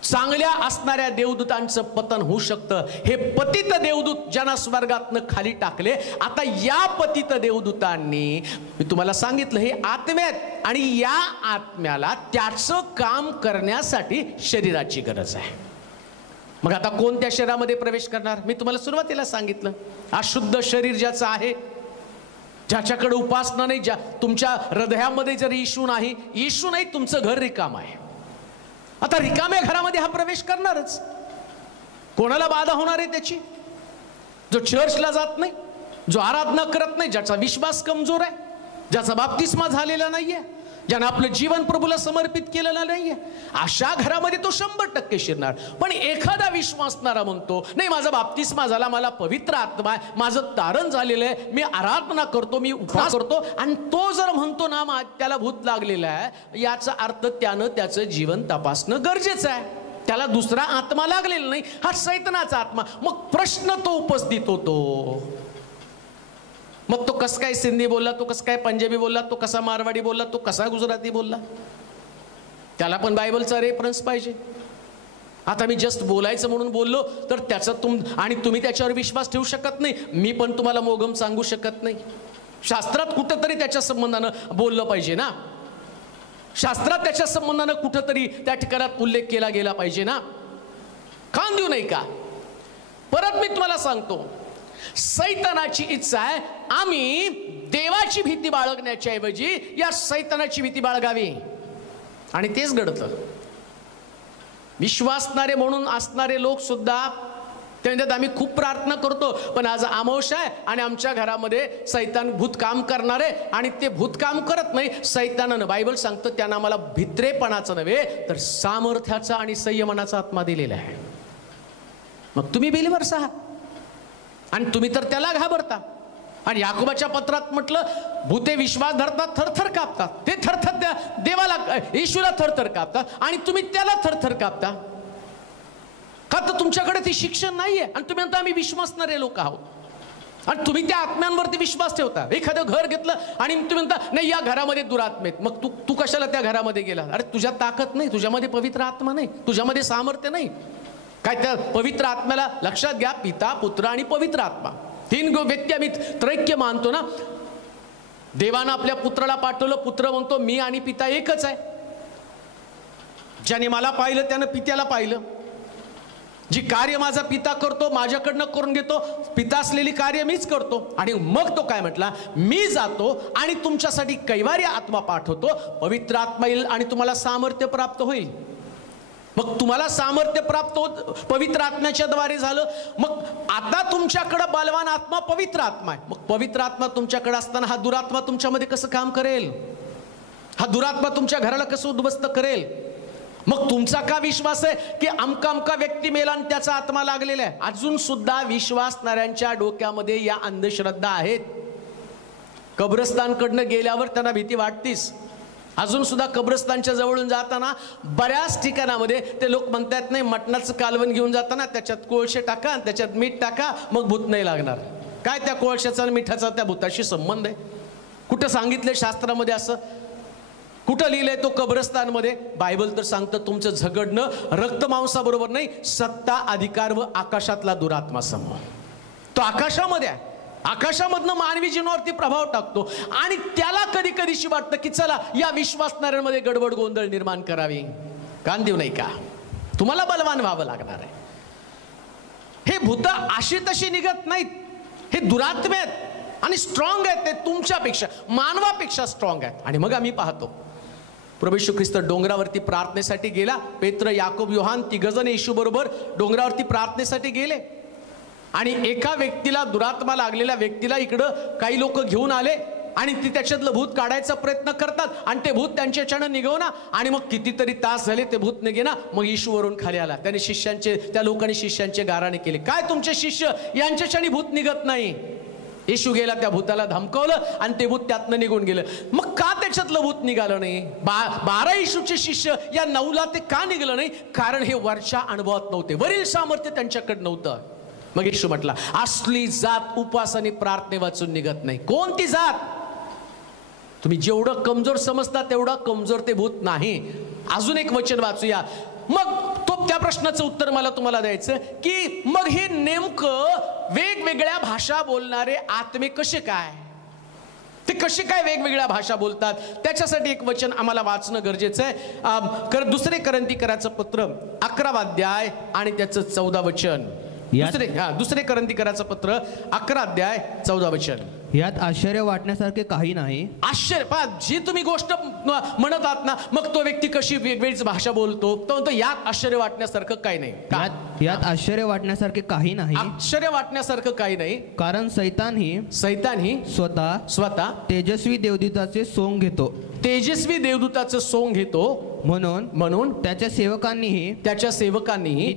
चांगल्या असणाऱ्या देवदूतांचं पतन होऊ शकतं. हे पतित देवदूत ज्यांना स्वर्गातनं खाली टाकले, आता या पतित देवदूतांनी, मी तुम्हाला सांगितलं, हे आत्मे आहेत आणि या आत्म्याला त्याचं काम करण्यासाठी शरीराची गरज आहे. मग आता कोणत्या शरीरामध्ये प्रवेश करणार? मी तुम्हाला सुरुवातीला सांगितलं, अशुद्ध शरीर ज्याचं आहे, ज्याच्याकडे उपासना नाही, ज्या तुमच्या हृदयामध्ये जर येशू नाही, तुमचं घर रिकाम आहे. आता रिकाम्या घरामध्ये हा प्रवेश करणारच. कोणाला बाधा होणार आहे त्याची? जो चर्चला जात नाही, जो आराधना करत नाही, ज्याचा विश्वास कमजोर आहे, ज्याचा बाप्तिस्मा झालेला नाहीये, ज्यानं आपलं जीवन प्रभूला समर्पित केलेलं नाहीये, अशा घरामध्ये तो 100% शिरणार. पण एखादा विश्वासणारा म्हणतो, नाही माझा बाप्तिस्मा झाला, मला पवित्र आत्मा आहे, माझं तारण झालेलं आहे, मी आराधना करतो, मी उपवास करतो, आणि तो जर म्हणतो ना त्याला भूत लागलेलं आहे, याचा अर्थ त्यानं त्याचं जीवन तपासणं गरजेचं आहे. त्याला दुसरा आत्मा लागलेला नाही, हा सैतानाचा आत्मा. मग प्रश्न तो उपस्थित होतो, मग तो कस काय सिंधी बोलला, तो कस काय पंजाबी बोलला, तो कसा मारवाडी बोलला, तो कसा गुजराती बोलला? त्याला पण बायबलचा रेफरन्स पाहिजे. आता मी जस्ट बोलायचं म्हणून बोललो तर त्याचा आणि तुम्ही त्याच्यावर विश्वास ठेवू शकत नाही, मी पण तुम्हाला मोगम सांगू शकत नाही. शास्त्रात कुठंतरी त्याच्या संबंधानं बोललं पाहिजे ना, शास्त्रात त्याच्या संबंधानं कुठंतरी त्या ठिकाणात उल्लेख केला गेला पाहिजे ना. कान देऊ नाही का? परत मी तुम्हाला सांगतो, सैतानाची इच्छा आहे आम्ही देवाची भीती बाळगण्याच्या ऐवजी या सैतानाची भीती बाळगावी, आणि तेच घडतं. विश्वासणारे म्हणून असणारे लोक सुद्धा ते म्हणतात आम्ही खूप प्रार्थना करतो, पण आज अमावस्या आहे आणि आमच्या घरामध्ये सैतान भूत काम करणार आहे, आणि ते भूत काम करत नाही. सैतानानं, बायबल सांगतं, त्यांना आम्हाला भित्रेपणाचं नव्हे तर सामर्थ्याचा आणि संयमनाचा आत्मा दिलेला आहे. मग तुम्ही बिलीव्हर्स आहात आणि तुम्ही तर त्याला घाबरता. आणि याकोबाच्या पत्रात म्हटलं, भूते विश्वास धरतात, थरथर कापतात. ते थरथर देवाला, येशूला थरथर कापतात, आणि तुम्ही त्याला थरथर कापता. का तर तुमच्याकडे ती शिक्षण नाहीये, आणि तुम्ही म्हणता आम्ही विश्वासणारे लोक आहोत, आणि तुम्ही त्या आत्म्यांवरती विश्वास ठेवता. एखादं घर घेतलं आणि तुम्ही म्हणता नाही या घरामध्ये दुरात्मेत, मग तू कशाला त्या घरामध्ये गेला? अरे तुझ्यात ताकद नाही, तुझ्यामध्ये पवित्र आत्मा नाही, तुझ्यामध्ये सामर्थ्य नाही. काय त्या पवित्र आत्म्याला लक्षात घ्या, पिता, पुत्र आणि पवित्र आत्मा, 3 व्यक्ती आम्ही त्रैक्य मानतो ना. देवानं आपल्या पुत्राला पाठवलं, पुत्र म्हणतो मी आणि पिता एकच आहे. ज्याने मला पाहिलं त्यानं पित्याला पाहिलं. जी कार्य माझा पिता करतो माझ्याकडनं करून घेतो, पिता असलेली कार्य मीच करतो. आणि मग तो काय म्हटला, मी जातो आणि तुमच्यासाठी कैवारी आत्मा पाठवतो, पवित्र आत्मा येईल आणि तुम्हाला सामर्थ्य प्राप्त होईल. मग तुम्हाला सामर्थ्य प्राप्त होत पवित्र आत्म्याच्या द्वारे झालं. मग आता तुमच्याकडे बलवान आत्मा पवित्र आत्मा आहे. मग पवित्र आत्मा तुमच्याकडे असताना हा दुरात्मा तुमच्यामध्ये कसं काम करेल? हा दुरात्मा तुमच्या घराला कसं उद्ध्वस्त करेल? मग तुमचा का विश्वास आहे की अमका व्यक्ती मेला आणि त्याचा आत्मा लागलेला आहे? अजून सुद्धा विश्वासणाऱ्यांच्या डोक्यामध्ये या अंधश्रद्धा आहेत. कब्रस्तानकडनं गेल्यावर त्यांना भीती वाटतीस. अजून सुद्धा कब्रस्तानच्या जवळून जाताना बऱ्याच ठिकाणामध्ये ते लोक म्हणतात नाही, मटणाचं कालवण घेऊन जाताना त्याच्यात कोळशे टाका आणि त्याच्यात मीठ टाका, मग भूत नाही लागणार. काय त्या कोळशाचा आणि मिठाचा त्या भूताशी संबंध आहे? कुठं सांगितलंय शास्त्रामध्ये असं? कुठं लिहिलंय तो कब्रस्तानमध्ये? बायबल तर सांगतं तुमचं झगडणं रक्तमांसाबरोबर नाही, सत्ता, अधिकार व आकाशातला दुरात्मा समूह. तो आकाशामध्ये आहे. आकाशामधनं मानवी जीवनावरती प्रभाव टाकतो, आणि त्याला कधी कधीशी वाटतं की चला या विश्वासणाऱ्यांमध्ये गडबड गोंधळ निर्माण करावी. कान देऊ नाही का? तुम्हाला बलवान व्हावं लागणार आहे. हे भूत अशी तशी निघत नाहीत, हे दुरात्मे आहेत आणि स्ट्रॉंग आहेत. ते तुमच्यापेक्षा, मानवापेक्षा स्ट्रॉंग आहेत. आणि मग आम्ही पाहतो प्रभू येशू ख्रिस्त डोंगरावरती प्रार्थनेसाठी गेला. पेत्र, याकोब, योहान 3 जण येशू बरोबर डोंगरावरती प्रार्थनेसाठी गेले, आणि एका व्यक्तीला, दुरात्मा लागलेल्या व्यक्तीला इकडं काही लोक घेऊन आले, आणि ती त्याच्यातलं भूत काढायचा प्रयत्न करतात, आणि ते भूत त्यांच्याच्यानं निघवना, आणि मग कितीतरी तास झाले ते भूत निघेना. मग येशूवरून खाली आला. त्याने त्या लोकांनी शिष्यांचे गाराणे केले, काय तुमचे शिष्य यांच्याच्याने भूत निघत नाही? येशू गेला, त्या भूताला धमकावलं, आणि ते भूत त्यातनं निघून गेलं. मग का त्याच्यातलं भूत निघालं नाही? 12 येशूचे शिष्य या 9ला ते का निघालं नाही? कारण हे वरच्या अनुभवात नव्हते, वरील सामर्थ्य त्यांच्याकडे नव्हतं. मग येशू म्हटला, असली जात उपवास आणि प्रार्थने वाचून निघत नाही. कोणती जात? तुम्ही जेवढं कमजोर समजता तेवढं कमजोर ते भूत नाही. अजून एक वचन वाचूया. मग तो मग त्या प्रश्नाचं उत्तर मला तुम्हाला द्यायचं की मग हे नेमकं वेगवेगळ्या भाषा बोलणारे आत्मे कसे काय, ते कसे काय वेगवेगळ्या भाषा बोलतात, त्याच्यासाठी एक वचन आम्हाला वाचणं गरजेचं आहे. दुसरे करंथीकराचं पत्र 11 अध्याय आणि त्याचं 14 वचन. दुसरे करंथीकराचं पत्र 11 अध्याय 14 वचन. यात आश्चर्य वाटण्यासारखे काही नाही. आश्चर्य पहा, जी तुम्ही गोष्ट म्हणत आहात ना, मग तो व्यक्ती कशी वेगवेगळीच भाषा बोलतो, तो यात आश्चर्य वाटण्यासारखं काही नाही. यात आश्चर्य वाटण्यासारखे काही नाही. आश्चर्य वाटण्यासारखं काही नाही, कारण सैतान ही स्वतः तेजस्वी देवदूताचे सोंग घेतो. तेजस्वी देवदूताचं सोंग घेतो. म्हणून त्याच्या सेवकांनीही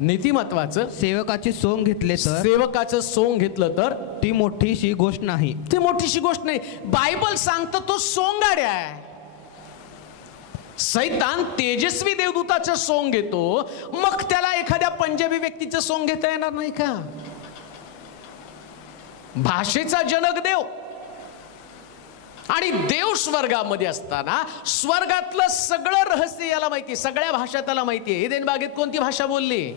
नीतिमत्वाचं सेवकाचे सोंग घेतले तर, सेवकाचं सोंग घेतलं तर ती मोठीशी गोष्ट नाही. ती मोठीशी गोष्ट नाही. बायबल सांगतं तो सोंगाड्या आहे. सैतान तेजस्वी देवदूताचं सोंग घेतो, मग त्याला एखाद्या पंजाबी व्यक्तीचं सोंग घेता येणार नाही का? भाषेचा जनक देव आणि देव स्वर्गामध्ये असताना स्वर्गातलं सगळं रहस्य याला माहिती, सगळ्या भाषा त्याला माहिती आहे. एदेन बागेत कोणती भाषा बोलली,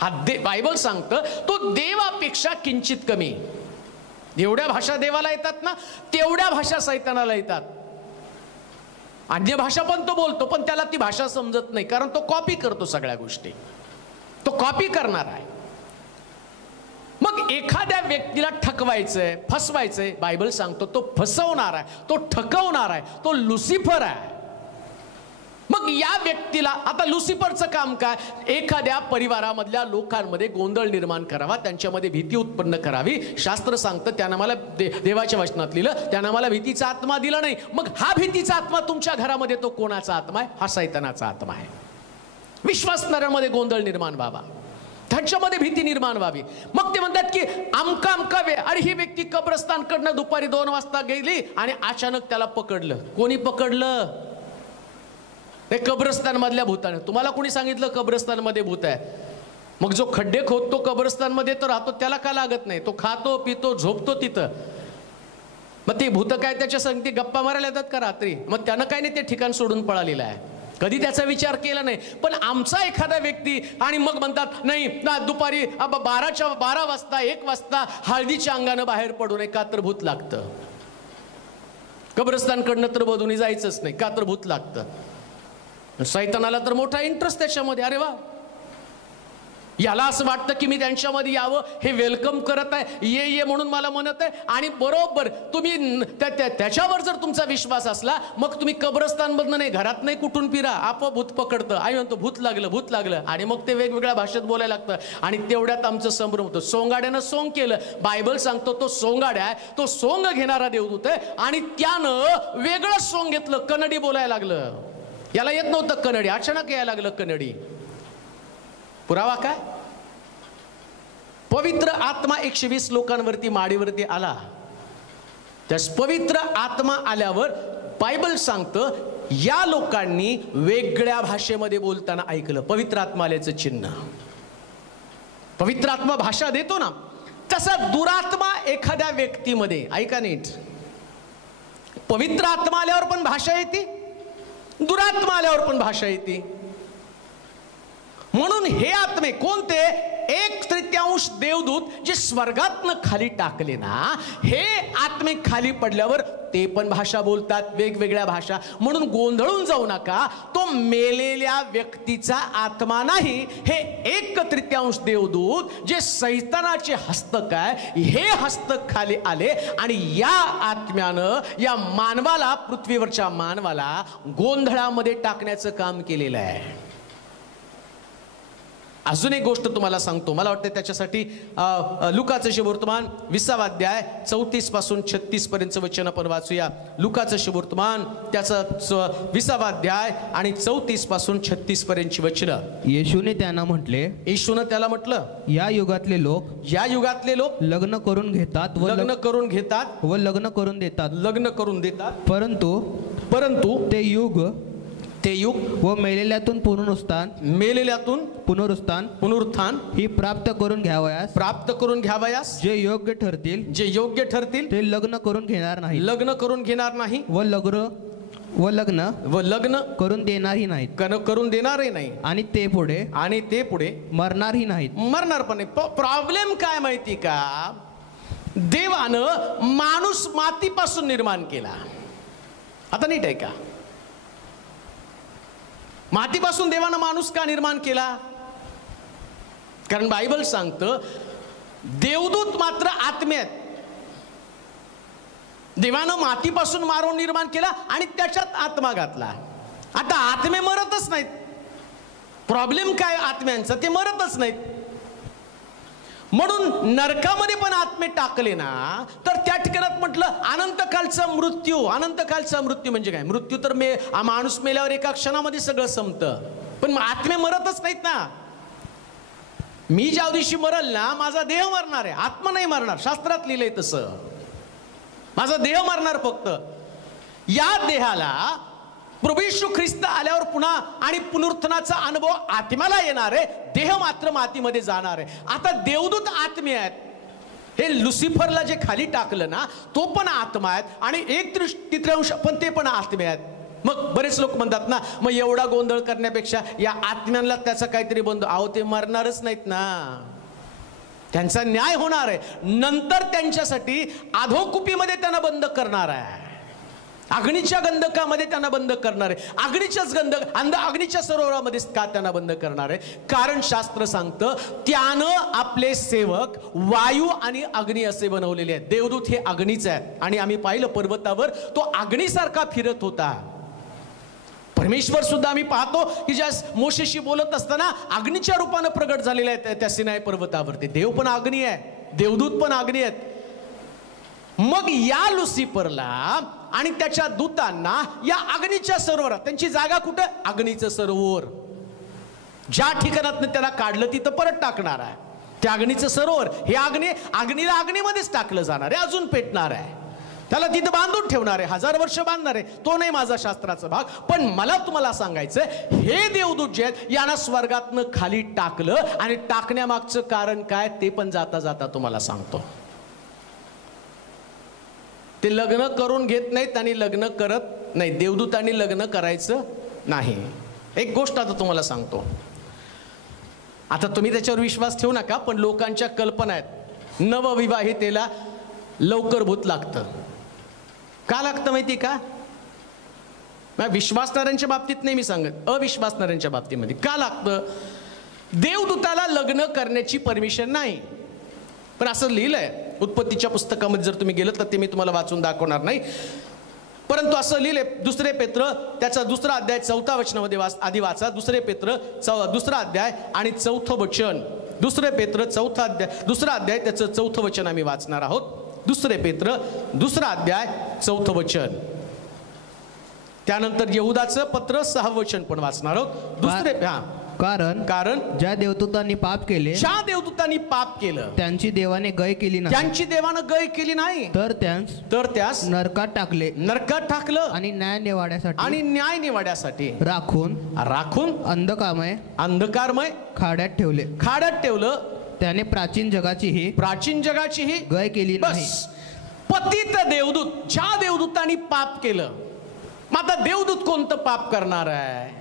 हा बायबल सांगतं तो देवापेक्षा किंचित कमी. एवढ्या भाषा देवाला येतात ना, तेवढ्या भाषा सैतानाला येतात. अन्य भाषा पण तो बोलतो, पण त्याला ती भाषा समजत नाही, कारण तो कॉपी करतो सगळ्या गोष्टी, तो कॉपी करणार आहे. मग एखाद्या व्यक्तीला ठकवायचंय, फसवायचंय, बायबल सांगतो तो फसवणार आहे, तो ठकवणार आहे, तो लुसिफर आहे. मग या व्यक्तीला आता लुसिफरचं काम काय? एखाद्या परिवारामधल्या लोकांमध्ये गोंधळ निर्माण करावा, त्यांच्यामध्ये भीती उत्पन्न करावी. शास्त्र सांगतं त्यानं मला देवाच्या वचनात लिहिलं, त्यानं मला भीतीचा आत्मा दिला नाही. मग हा भीतीचा आत्मा तुमच्या घरामध्ये तो कोणाचा आत्मा आहे? हा सैतानाचा आत्मा आहे. विश्वासणाऱ्यांमध्ये गोंधळ निर्माण व्हावा, त्यांच्यामध्ये भीती निर्माण व्हावी. मग ते म्हणतात की अमका वेळ, आणि ही व्यक्ती कब्रस्तानकडनं दुपारी 2 वाजता गेली आणि अचानक त्याला पकडलं. कोणी पकडलं? हे कब्रस्तान मधल्या भूताने. तुम्हाला कोणी सांगितलं कब्रस्तान मध्ये भूत आहे? मग जो खड्डे खोदतो कब्रस्तान मध्ये तो राहतो, त्याला का लागत नाही? तो खातो पितो झोपतो तिथं. मग ते भूत काय त्याच्या संगती गप्पा मारायला येतात का रात्री? मग त्यानं काय नाही ते ठिकाण सोडून पळालेलं आहे, कधी त्याचा विचार केला नाही. पण आमचा एखादा व्यक्ती आणि मग म्हणतात नाही ना, दुपारी 12 वाजता 1 वाजता हळदीच्या अंगानं बाहेर पडू नये, का तर भूत लागतं. कब्रस्तानकडनं तर बधून जायचंच नाही, का तर भूत लागतं. सैतानाला तर मोठा इंटरेस्ट त्याच्यामध्ये. अरे वा, याला असं वाटतं की मी त्यांच्यामध्ये यावं, हे वेलकम करत आहे, ये म्हणून मला म्हणत आहे. आणि बरोबर तुम्ही त्याच्यावर जर तुमचा विश्वास असला, मग तुम्ही कब्रस्तानमधनं नाही, घरात नाही, कुठून फिरा, आपोआप भूत पकडतं. आई म्हणतो भूत लागलं, आणि मग ते वेगवेगळ्या भाषेत बोलायला लागतं. आणि तेवढ्यात आमचं संभ्रम होतं. सोंगाड्यानं सोंग केलं. बायबल सांगतो तो सोंगाड्या आहे, तो सोंग घेणारा देवदूत आहे, आणि त्यानं वेगळं सोंग घेतलं, कन्नडी बोलायला लागलं. याला येत नव्हतं कन्नडी, अचानक यायला लागलं कन्नडी. पुरावा काय? पवित्र आत्मा 120 लोकांवरती माडीवरती आला. त्या पवित्र आत्मा आल्यावर बायबल सांगतं या लोकांनी वेगळ्या भाषेमध्ये बोलताना ऐकलं. पवित्र आत्मा आल्याचं चिन्ह. पवित्र आत्मा भाषा देतो ना, तसा दुरात्मा एखाद्या व्यक्तीमध्ये, ऐका नीट, पवित्र आत्मा आल्यावर पण भाषा येते, दुरात्मा आल्यावर पण भाषा येते. म्हणून हे आत्मे कोणते? 1/3 देवदूत जे स्वर्गातनं खाली टाकले ना, हे आत्मे खाली पडल्यावर ते पण भाषा बोलतात, वेगवेगळ्या भाषा. म्हणून गोंधळून जाऊ नका, तो मेलेल्या व्यक्तीचा आत्मा नाही. हे 1/3 देवदूत जे सैतानाचे हस्तक आहे, हे हस्तक खाली आले आणि या आत्म्यानं या मानवाला, पृथ्वीवरच्या मानवाला गोंधळामध्ये टाकण्याचं काम केलेलं आहे. अजून एक गोष्ट तुम्हाला सांगतो, मला वाटतं त्याच्यासाठी लुकाचं शुभवर्तमान 20 अध्याय 34 पासून 36 पर्यंत वचन आपण वाचूया. लुकाचं शुभवर्तमान त्याचा 20 अध्याय आणि 34 पासून 36 पर्यंतची वचन. येशूने त्याला म्हटलं, या युगातले लोक लग्न करून घेतात व लग्न करून देतात, परंतु ते युग व मेलेल्यातून पुनरुत्थान ही प्राप्त करून घ्यावयास जे योग्य ठरतील ते लग्न करून घेणार नाही, व लग्न करून देणारही नाहीत, करून देणारही नाही, आणि ते पुढे मरणारही नाहीत. मरणार पण नाही. प्रॉब्लेम काय माहिती का, देवानं माणूस मातीपासून निर्माण केला. आता नीट आहे का, मातीपासून देवानं माणूस का निर्माण केला? कारण बायबल सांगतं देवदूत मात्र आत्मे आहेत. देवानं मातीपासून मानव निर्माण केला आणि त्याच्यात आत्मा घातला. आता आत्मे मरतच नाहीत. प्रॉब्लेम काय आत्म्यांचा, ते मरतच नाहीत. म्हणून नरकामध्ये पण आत्मे टाकले ना, तर त्या ठिकाणात म्हटलं अनंतकालचा मृत्यू. अनंतकालचा मृत्यू म्हणजे काय? मृत्यू तर माणूस मेल्यावर एका क्षणामध्ये सगळं संपतं, पण आत्मे मरतच नाहीत ना. मी ज्या दिवशी मरल ना, माझा देह मरणार आहे, आत्मा नाही मरणार. शास्त्रात लिहिलंय तसं, माझा देह मरणार फक्त. या देहाला प्रभू येशू ख्रिस्त आल्यावर पुन्हा आणि पुनरुत्थानाचा अनुभव आत्म्याला येणार आहे, देह मात्र मातीमध्ये जाणार आहे. आता देवदूत आत्मे आहेत. हे लुसिफरला जे खाली टाकलं ना, तो पण आत्मा आहेत, आणि 1/3 पण ते पण आत्मे आहेत. मग बरेच लोक म्हणतात ना, मग एवढा गोंधळ करण्यापेक्षा या आत्म्यांना त्याचा काहीतरी बंद. अहो, ते मरणारच नाहीत ना, त्यांचा न्याय होणार आहे. नंतर त्यांच्यासाठी अधोकुपीमध्ये त्यांना बंद करणार आहे, अग्नीच्या गंधकामध्ये त्यांना बंद करणार आहे. अग्नीच्या सरोवरामध्ये का त्यांना बंद करणार आहे? कारण शास्त्र सांगतं त्यानं आपले सेवक वायू आणि अग्नी असे बनवलेले आहेत. देवदूत हे अग्नीच आहेत, आणि आम्ही पाहिलं पर्वतावर तो अग्नीसारखा फिरत होता. परमेश्वर सुद्धा आम्ही पाहतो की ज्या मोशेशी बोलत असताना अग्नीच्या रूपानं प्रगट झालेले आहेत त्या सिनाई पर्वतावरती. देव पण अग्नी आहे, देवदूत पण अग्नी आहेत. मग या लुसिफरला आणि त्याच्या दूतांना या अग्नीच्या सरोवरात, त्यांची जागा कुठं? अग्नीचं सरोवर. ज्या ठिकाणात त्याला काढलं तिथं परत टाकणार आहे. त्या अग्नीचं सरोवर हे अग्नीला अग्नीमध्येच टाकलं जाणार आहे, अजून पेटणार आहे. त्याला तिथं बांधून ठेवणार आहे, 1000 वर्ष बांधणार आहे. तो नाही माझा शास्त्राचा भाग. पण मला तुम्हाला सांगायचं, हे देवदूत जे आहेत यांना स्वर्गातनं खाली टाकलं, आणि टाकण्यामागचं कारण काय ते पण जाता जाता तुम्हाला सांगतो. ते लग्न करून घेत नाहीत आणि लग्न करत नाही. देवदूतांनी लग्न करायचं नाही. एक गोष्ट आता तुम्हाला सांगतो, आता तुम्ही त्याच्यावर विश्वास ठेवू नका, पण लोकांच्या कल्पना आहेत. नवविवाहितेला लवकर भूत लागतं. का लागतं माहिती का? विश्वासणाऱ्यांच्या बाबतीत नाही मी सांगत, अविश्वासणाऱ्यांच्या बाबतीमध्ये का लागतं? देवदूताला लग्न करण्याची परमिशन नाही. पण असं लिहिलंय उत्पत्तीच्या पुस्तकामध्ये, जर तुम्ही गेलं तर ते मी तुम्हाला वाचून दाखवणार नाही, परंतु असं लिहिलंय. 2 पेत्र त्याचा 2रा अध्याय 4थ्या वचनामध्ये आधी वाचा. 2 पेत्र 2रा अध्याय आणि 4थं वचन. 2 पेत्र 2रा अध्याय त्याचं 4थं वचन आम्ही वाचणार आहोत. 2 पेत्र 2रा अध्याय 4थं वचन. त्यानंतर यहुदाचं पत्र 6वं वचन पण वाचणार आहोत. कारण ज्या देवदूतांनी पाप केलं त्यांची देवाने गय केली नाही, तर त्यास नरकात टाकलं आणि न्याय निवाड्यासाठी राखून अंधकारमय खाड्यात ठेवलं. त्याने प्राचीन जगाचीही गय केली नाही. पतित देवदूत, ज्या देवदूतांनी पाप केलं, मग आता देवदूत कोणतं पाप करणार आहे?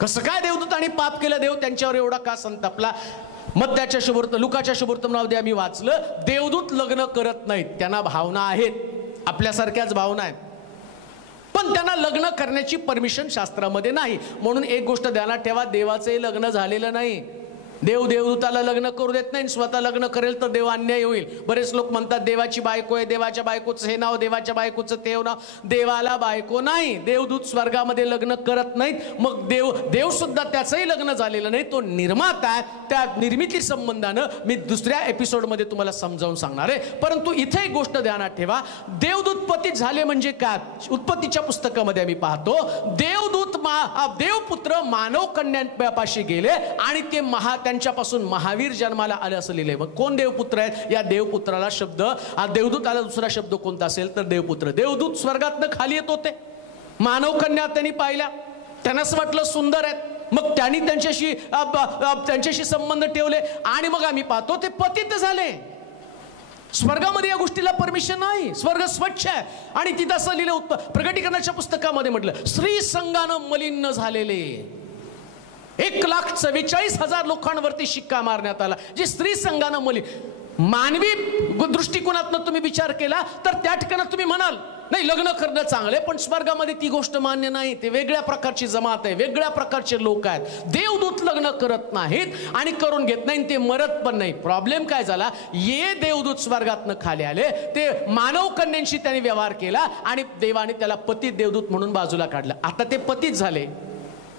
कसं काय देवदूतांनी पाप केलं? देव त्यांच्यावर एवढा का संतापला? मत्त्याच्या शुभवर्तमान, लुकाच्या शुभवर्तमानामध्ये आम्ही वाचलं, देवदूत लग्न करत नाहीत. त्यांना भावना आहेत, आपल्यासारख्याच भावना आहेत, पण त्यांना लग्न करण्याची परमिशन शास्त्रामध्ये नाही. म्हणून एक गोष्ट ध्यानात ठेवा, देवाचंही लग्न झालेलं नाही. देव देवदूताला लग्न करू देत नाही, स्वतः लग्न करेल तर देव अन्याय होईल. बरेच लोक म्हणतात देवाची बायको आहे, देवाच्या बायकोचं हे नाव, देवाच्या बायकोचं ते नाव. देवाला बायको नाही, देवदूत स्वर्गामध्ये लग्न करत नाहीत. मग देव सुद्धा त्याचंही लग्न झालेलं नाही, तो निर्माता आहे. त्या निर्मिती संबंधानं मी दुसऱ्या एपिसोडमध्ये तुम्हाला समजावून सांगणार आहे. परंतु इथे एक गोष्ट ध्यानात ठेवा, देवदूत पतित झाले म्हणजे काय? उत्पत्तीच्या पुस्तकामध्ये आम्ही पाहतो, देवपुत्र मानव कन्यांपाशी गेले आणि ते त्यांच्यापासून महावीर जन्माला आले असं लिहिलंय. मग कोण देवपुत्र आहेत? या देवपुत्राला शब्द, देवदूताला दुसरा शब्द कोणता असेल तर देवपुत्र. देवदूत स्वर्गातनं खाली येत होते, मानव कन्या त्यांनी पाहिल्या, त्यांना असं वाटलं सुंदर आहेत, मग त्यांनी त्यांच्याशी संबंध ठेवले आणि मग आम्ही पाहतो ते पतित झाले. स्वर्गामध्ये या गोष्टीला परमिशन नाही. स्वर्ग स्वच्छ आहे. आणि तिथं असं लिहिलं, प्रकटीकरणाच्या पुस्तकामध्ये म्हटलं, स्त्री संघानं मलिन झालेले 1,44,000 लोकांवरती शिक्का मारण्यात आला, जे स्त्री संघानं मलिन. मानवी दृष्टिकोनातून तुम्ही विचार केला तर त्या ठिकाणी तुम्ही म्हणाल नाही लग्न करणं चांगलं आहे, पण स्वर्गामध्ये ती गोष्ट मान्य नाही. ते वेगळ्या प्रकारची जमात आहे, वेगळ्या प्रकारचे लोक आहेत. देवदूत लग्न करत नाहीत आणि करून घेत नाही, ते मरत पण नाही. प्रॉब्लेम काय झाला, ये देवदूत स्वर्गातनं खाली आले, ते मानव कन्यांशी त्यांनी व्यवहार केला आणि देवाने त्याला पती देवदूत म्हणून बाजूला काढलं. आता ते पतीच झाले.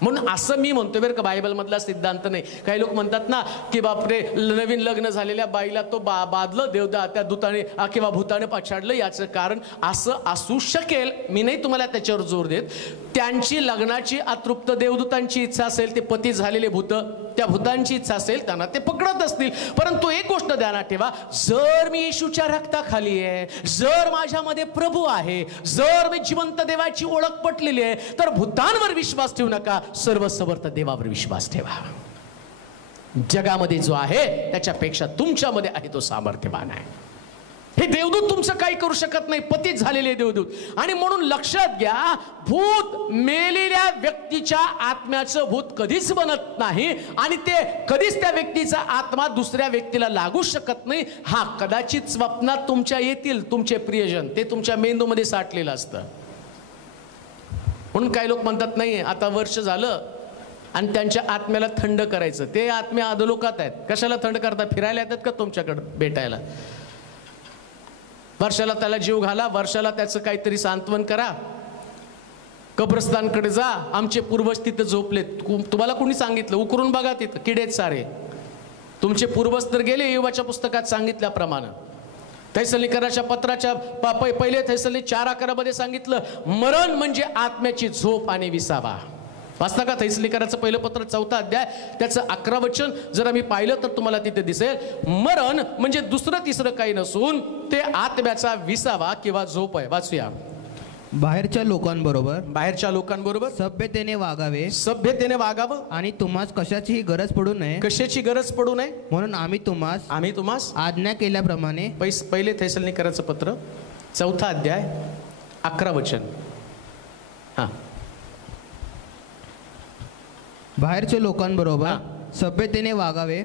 म्हणून असं मी म्हणतो बरं का, बायबल मधला सिद्धांत नाही. काही लोक म्हणतात ना की बापरे नवीन लग्न झालेल्या बाईला तो बादलं देवदा त्या दूताने किंवा भूताने पछाडलं. याचं कारण असं असू शकेल, मी नाही तुम्हाला त्याच्यावर जोर देत. त्यांची लग्नाची अतृप्त देवदूतांची इच्छा असेल, ते पती झालेले भूत त्या भूतांची इच्छा असेल, त्यांना ते पकडत असतील. परंतु एक गोष्ट ध्यानात ठेवा, जर मी येशूच्या रक्ताखाली आहे, जर माझ्यामध्ये प्रभू आहे, जर मी जिवंत देवाची ओळख पटलेली आहे, तर भूतांवर विश्वास ठेवू नका, सर्व समर्थ देवावर विश्वास ठेवा. जगामध्ये जो आहे त्याच्यापेक्षा तुमच्यामध्ये आहे तो सामर्थ्यवान आहे. हे देवदूत तुमचं काही करू शकत नाही, पतीत झालेले देवदूत. आणि म्हणून लक्षात घ्या, भूत मेलेल्या व्यक्तीच्या आत्म्याचं भूत कधीच बनत नाही आणि ते कधीच त्या व्यक्तीचा आत्मा दुसऱ्या व्यक्तीला लागू शकत नाही. हा कदाचित स्वप्नात तुमच्या येतील तुमचे प्रियजन, ते तुमच्या मेंदूमध्ये साठलेलं असतं. म्हणून काही लोक म्हणतात नाही आता वर्ष झालं आणि त्यांच्या आत्म्याला थंड करायचं. ते आत्मे अधोलोकात आहेत, कशाला थंड करतात? फिरायला येतात का तुमच्याकडे भेटायला? वर्षाला त्याला जीव घाला, वर्षाला त्याचं काहीतरी सांत्वन करा, कब्रस्तानकडे जा, आमचे पूर्वज तिथं झोपलेत. तुम्हाला कोणी सांगितलं? उकरून बघा, तिथं किडेत सारे. तुमचे पूर्वज तर गेले, योबाच्या पुस्तकात सांगितल्याप्रमाणे. थेसलोनिकराच्या पत्राच्या पहिले थेसलोनी 4:11 सांगितलं, मरण म्हणजे आत्म्याची झोप आणि विसावा. वाचता का थेसलोनिकराचं पहिलं पत्र 4था अध्याय त्याचं 11 वचन जर आम्ही पाहिलं तर तुम्हाला तिथे दिसेल, मरण म्हणजे दुसरं तिसरं काही नसून ते आत्म्याचा विसावा किंवा झोप आहे. वाचूया. बाहेरच्या लोकांबरोबर सभ्यतेने वागावे, सभ्यतेने वागावं आणि तुम्हास कशाचीही गरज पडू नये, कशाची गरज पडू नये म्हणून आम्ही तुम्हास आज्ञा केल्याप्रमाणे. पहिले थेसलोनिकराचं पत्र 4था अध्याय 11 वचन. हा, बाहेरच्या लोकांबरोबर सभ्यतेने वागावे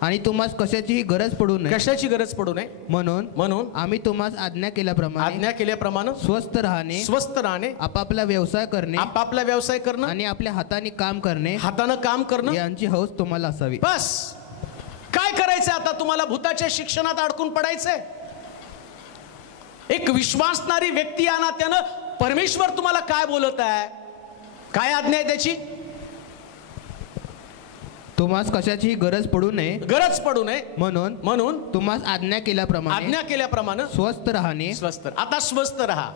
आणि तुम्हास कशाचीही गरज पडू नये, कशाची गरज पडू नये म्हणून आम्ही तुम्हास आज्ञा केल्याप्रमाणे स्वस्थ राहणे, आपापला व्यवसाय करणे आणि आपल्या हाताने काम करणे यांची हौस तुम्हाला असावी. बस काय करायचं आता? तुम्हाला भूताच्या शिक्षणात अडकून पडायचंय? एक विश्वासणारी व्यक्ती या नात्यानं परमेश्वर तुम्हाला काय बोलत आहे? काय आज्ञा आहे त्याची? तुम्हास कशाचीही गरज पडू नये म्हणून तुम्हास आज्ञा केल्याप्रमाणे स्वस्थ राहणे. आता स्वस्थ राहा.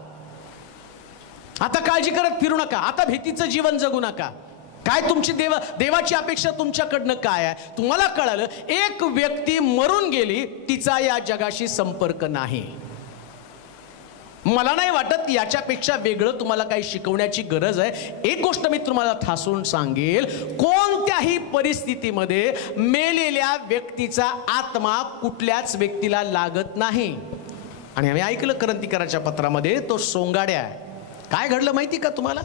आता काळजी करत फिरू नका. आता भीतीचं जीवन जगू नका. काय तुमची देवाची अपेक्षा तुमच्याकडनं काय आहे? तुम्हाला कळालं, एक व्यक्ती मरून गेली, तिचा या जगाशी संपर्क नाही. मला नाही वाटत याच्यापेक्षा वेगळं तुम्हाला काही शिकवण्याची गरज आहे. एक गोष्ट मी तुम्हाला ठासून सांगेल, कोणत्याही परिस्थितीमध्ये मेलेल्या व्यक्तीचा आत्मा कुठल्याच व्यक्तीला लागत नाही. आणि आम्ही ऐकलं क्रांतिकाराच्या पत्रामध्ये, तो सोंगाड्या आहे. काय घडलं माहिती का तुम्हाला?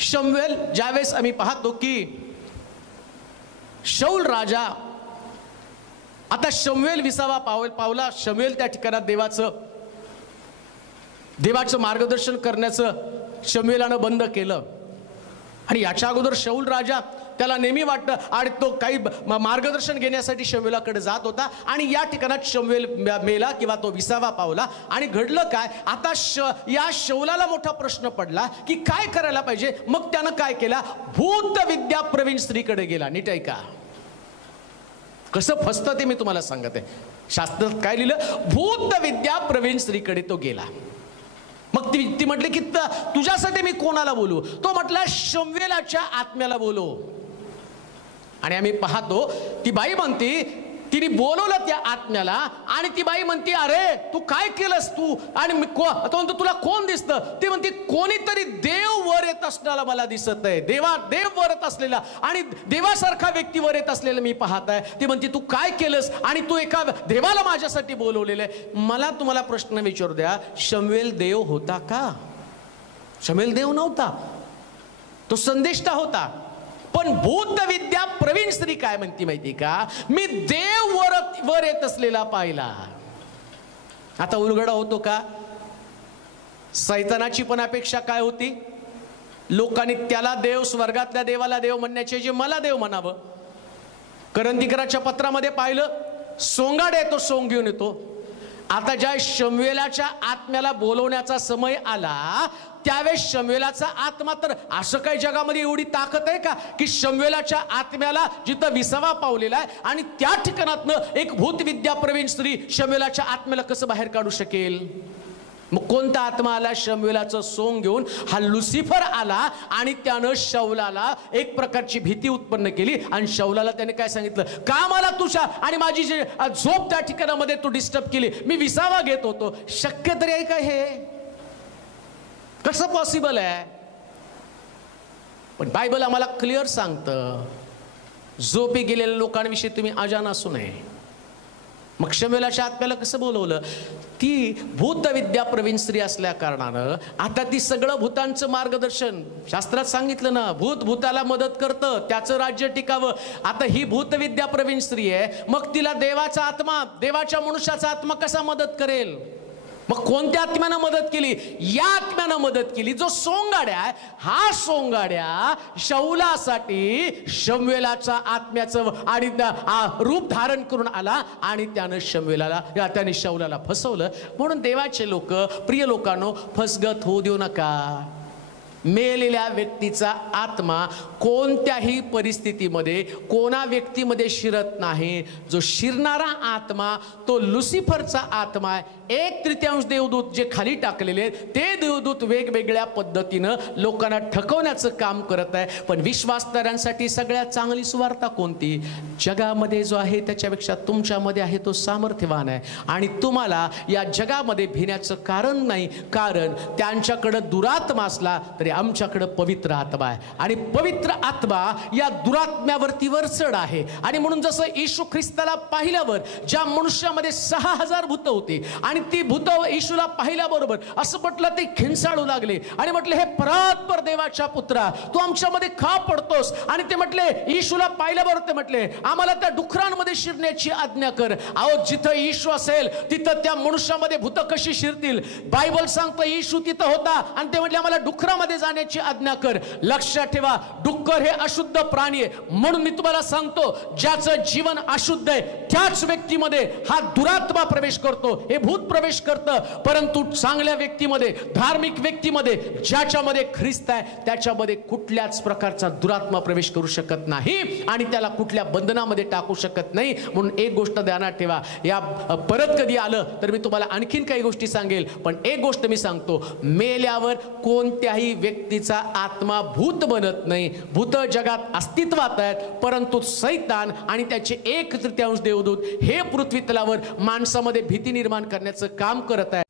शमूएल, ज्यावेळेस आम्ही पाहतो की शाऊल राजा, आता शमूएल विसावा पावला. शमूएल त्या ठिकाणात देवाचं मार्गदर्शन करण्याचं शमूएलानं बंद केलं. आणि याच्या अगोदर शाऊल राजा, त्याला नेहमी वाटतं, आणि तो काही मार्गदर्शन घेण्यासाठी शमूएलाकडे जात होता. आणि या ठिकाणात शमूएल मेला किंवा तो विसावा पावला. आणि घडलं काय, आता या शाऊलाला मोठा प्रश्न पडला की काय करायला पाहिजे. मग त्यानं काय केला, भूत विद्या प्रवीण स्त्रीकडे गेला. नीट ऐका, कसं फसतं ते मी तुम्हाला सांगत आहे. शास्त्रात काय लिहिलं, भूत विद्या प्रवीण स्त्रीकडे तो गेला. मग ती म्हटली की तुझ्यासाठी मी कोणाला बोलू? तो म्हटला शमूएलाच्या आत्म्याला बोलू. आणि आम्ही पाहतो ती बाई म्हणती, तिने बोलवलं त्या आत्म्याला आणि ती बाई म्हणते, अरे तू काय केलंस तू? आणि तो म्हणतो, तुला कोण दिसतं? ती म्हणते, कोणीतरी देव वर येत असलेला मला दिसत आहे. देव वर येत असलेला आणि देवासारखा व्यक्ती वर येत असलेला मी पाहत आहे. ती म्हणते, तू काय केलंस? आणि तू एका देवाला माझ्यासाठी बोलवलेलं आहे. मला तुम्हाला प्रश्न विचारू द्या, शमूएल देव होता का? शमूएल देव नव्हता, तो संदेष्टा होता. पण भूतविद्या प्रवीण स्त्री काय म्हणती माहिती का? मी देव वर येत असलेला पाहिला. आता उलगडा होतो का? सैतानाची पण अपेक्षा काय होती? लोकांनी त्याला देव, स्वर्गातल्या देवाला देव म्हणण्याचे जे मला देव म्हणावं. करंदीकराच्या पत्रामध्ये पाहिलं, सोंगाड येतो, सोंग घेऊन येतो. आता ज्या शमूएलाच्या आत्म्याला बोलवण्याचा समय आला, त्यावेळेस शमूएलाचा आत्मा, तर असं काही जगामध्ये एवढी ताकद आहे का की शमूएलाच्या आत्म्याला जिथं विसावा पावलेला आहे आणि त्या ठिकाणातनं एक भूतविद्या प्रवीण स्त्री शमूएलाच्या आत्म्याला कसं बाहेर काढू शकेल? मग कोणता आत्मा आला? शमूएलाचं सोंग घेऊन हा लुसिफर आला आणि त्यानं शौलाला एक प्रकारची भीती उत्पन्न केली. आणि शौलाला त्याने काय सांगितलं? का मला तुझ्या आणि माझी जी झोप त्या ठिकाणामध्ये तू डिस्टर्ब केली? मी विसावा घेत होतो. शक्य तरी आहे का हे? कसं पॉसिबल आहे? पण बायबल आम्हाला क्लिअर सांगतं, झोपी गेलेल्या लोकांविषयी तुम्ही अजान असू नये. मग शमूएलाच्या आत्म्याला कसं बोलवलं? ती भूतविद्या प्रवीण स्त्री असल्या कारणानं आता ती सगळं भूतांचं मार्गदर्शन, शास्त्रात सांगितलं ना, भूत भूताला मदत करतं, त्याचं राज्य टिकावं. आता ही भूतविद्या प्रवीण स्त्री आहे, मग तिला देवाचा आत्मा, देवाच्या मनुष्याचा आत्मा कसा मदत करेल? मग कोणत्या आत्म्यानं मदत केली? या आत्म्यानं मदत केली जो सोंगाड्या आहे. हा सोंगाड्या शौलासाठी शमूएलाच्या आत्म्याचं आणि रूप धारण करून आला आणि त्याने शौलाला फसवलं. म्हणून देवाचे लोक, प्रिय लोकांनो, फसगत होऊ देऊ नका. मेलेल्या व्यक्तीचा आत्मा कोणत्याही परिस्थितीमध्ये कोणा व्यक्तीमध्ये शिरत नाही. जो शिरणारा आत्मा तो लुसिफरचा आत्मा आहे. 1/3 देवदूत जे खाली टाकलेले आहेत ते देवदूत वेगवेगळ्या पद्धतीनं लोकांना ठकवण्याचं काम करत आहे. पण विश्वासदारांसाठी सगळ्यात चांगली सुवार्ता कोणती? जगामध्ये जो आहे त्याच्यापेक्षा तुमच्यामध्ये आहे तो सामर्थ्यवान आहे. आणि तुम्हाला या जगामध्ये भिण्याचं कारण नाही, कारण त्यांच्याकडं दुरात्मा असला तरी आमच्याकडे पवित्र आत्मा आहे. आणि पवित्र आत्मा या दुरात्म्यावरती वरचढ आहे. आणि म्हणून जसं येशू ख्रिस्ताला पाहिल्यावर ज्या मनुष्यामध्ये 6000 भूत होती आणि ती भूत येशूला पाहिल्याबरोबर असं म्हटलं, ते खिंसाळू लागले आणि म्हटले, हे परात्पर देवाच्या पुत्रा, तू आमच्यामध्ये का पडतोस? आणि ते म्हटले, येशूला पाहिल्याबरोबर ते म्हटले, आम्हाला त्या डुकरांमध्ये शिरण्याची आज्ञा कर. अहो, जिथं येशू असेल तिथं त्या मनुष्यामध्ये भूत कशी शिरतील? बायबल सांगतो येशू तिथं होता आणि ते म्हटले, आम्हाला डुकरामध्ये जाण्याची आज्ञा कर. लक्षात ठेवा, डुक्कर हे अशुद्ध प्राणी आहे. म्हणून मी तुम्हाला सांगतो, ज्याचं जीवन अशुद्ध आहे त्याच व्यक्तीमध्ये हा दुरात्मा प्रवेश करतो, हे भूत प्रवेश करतं. परंतु चांगल्या व्यक्तीमध्ये, धार्मिक व्यक्तीमध्ये, ज्याच्यामध्ये ख्रिस्त आहे त्याच्यामध्ये कुठल्याच प्रकारचा दुरात्मा प्रवेश करू शकत नाही आणि त्याला कुठल्या बंधनामध्ये टाकू शकत नाही. म्हणून एक गोष्ट ध्यानात ठेवा, या परत कधी आलं तर मी तुम्हाला आणखीन काही गोष्टी सांगेल. पण एक गोष्ट मी सांगतो, मेल्यावर कोणत्याही व्यक्तीचा आत्मा भूत बनत नाही. भूत जगात अस्तित्वात आहेत, परंतु सैतान आणि त्याचे 1/3 देवदूत हे पृथ्वी तलावर माणसामध्ये भीती निर्माण करण्याचं काम करत आहे.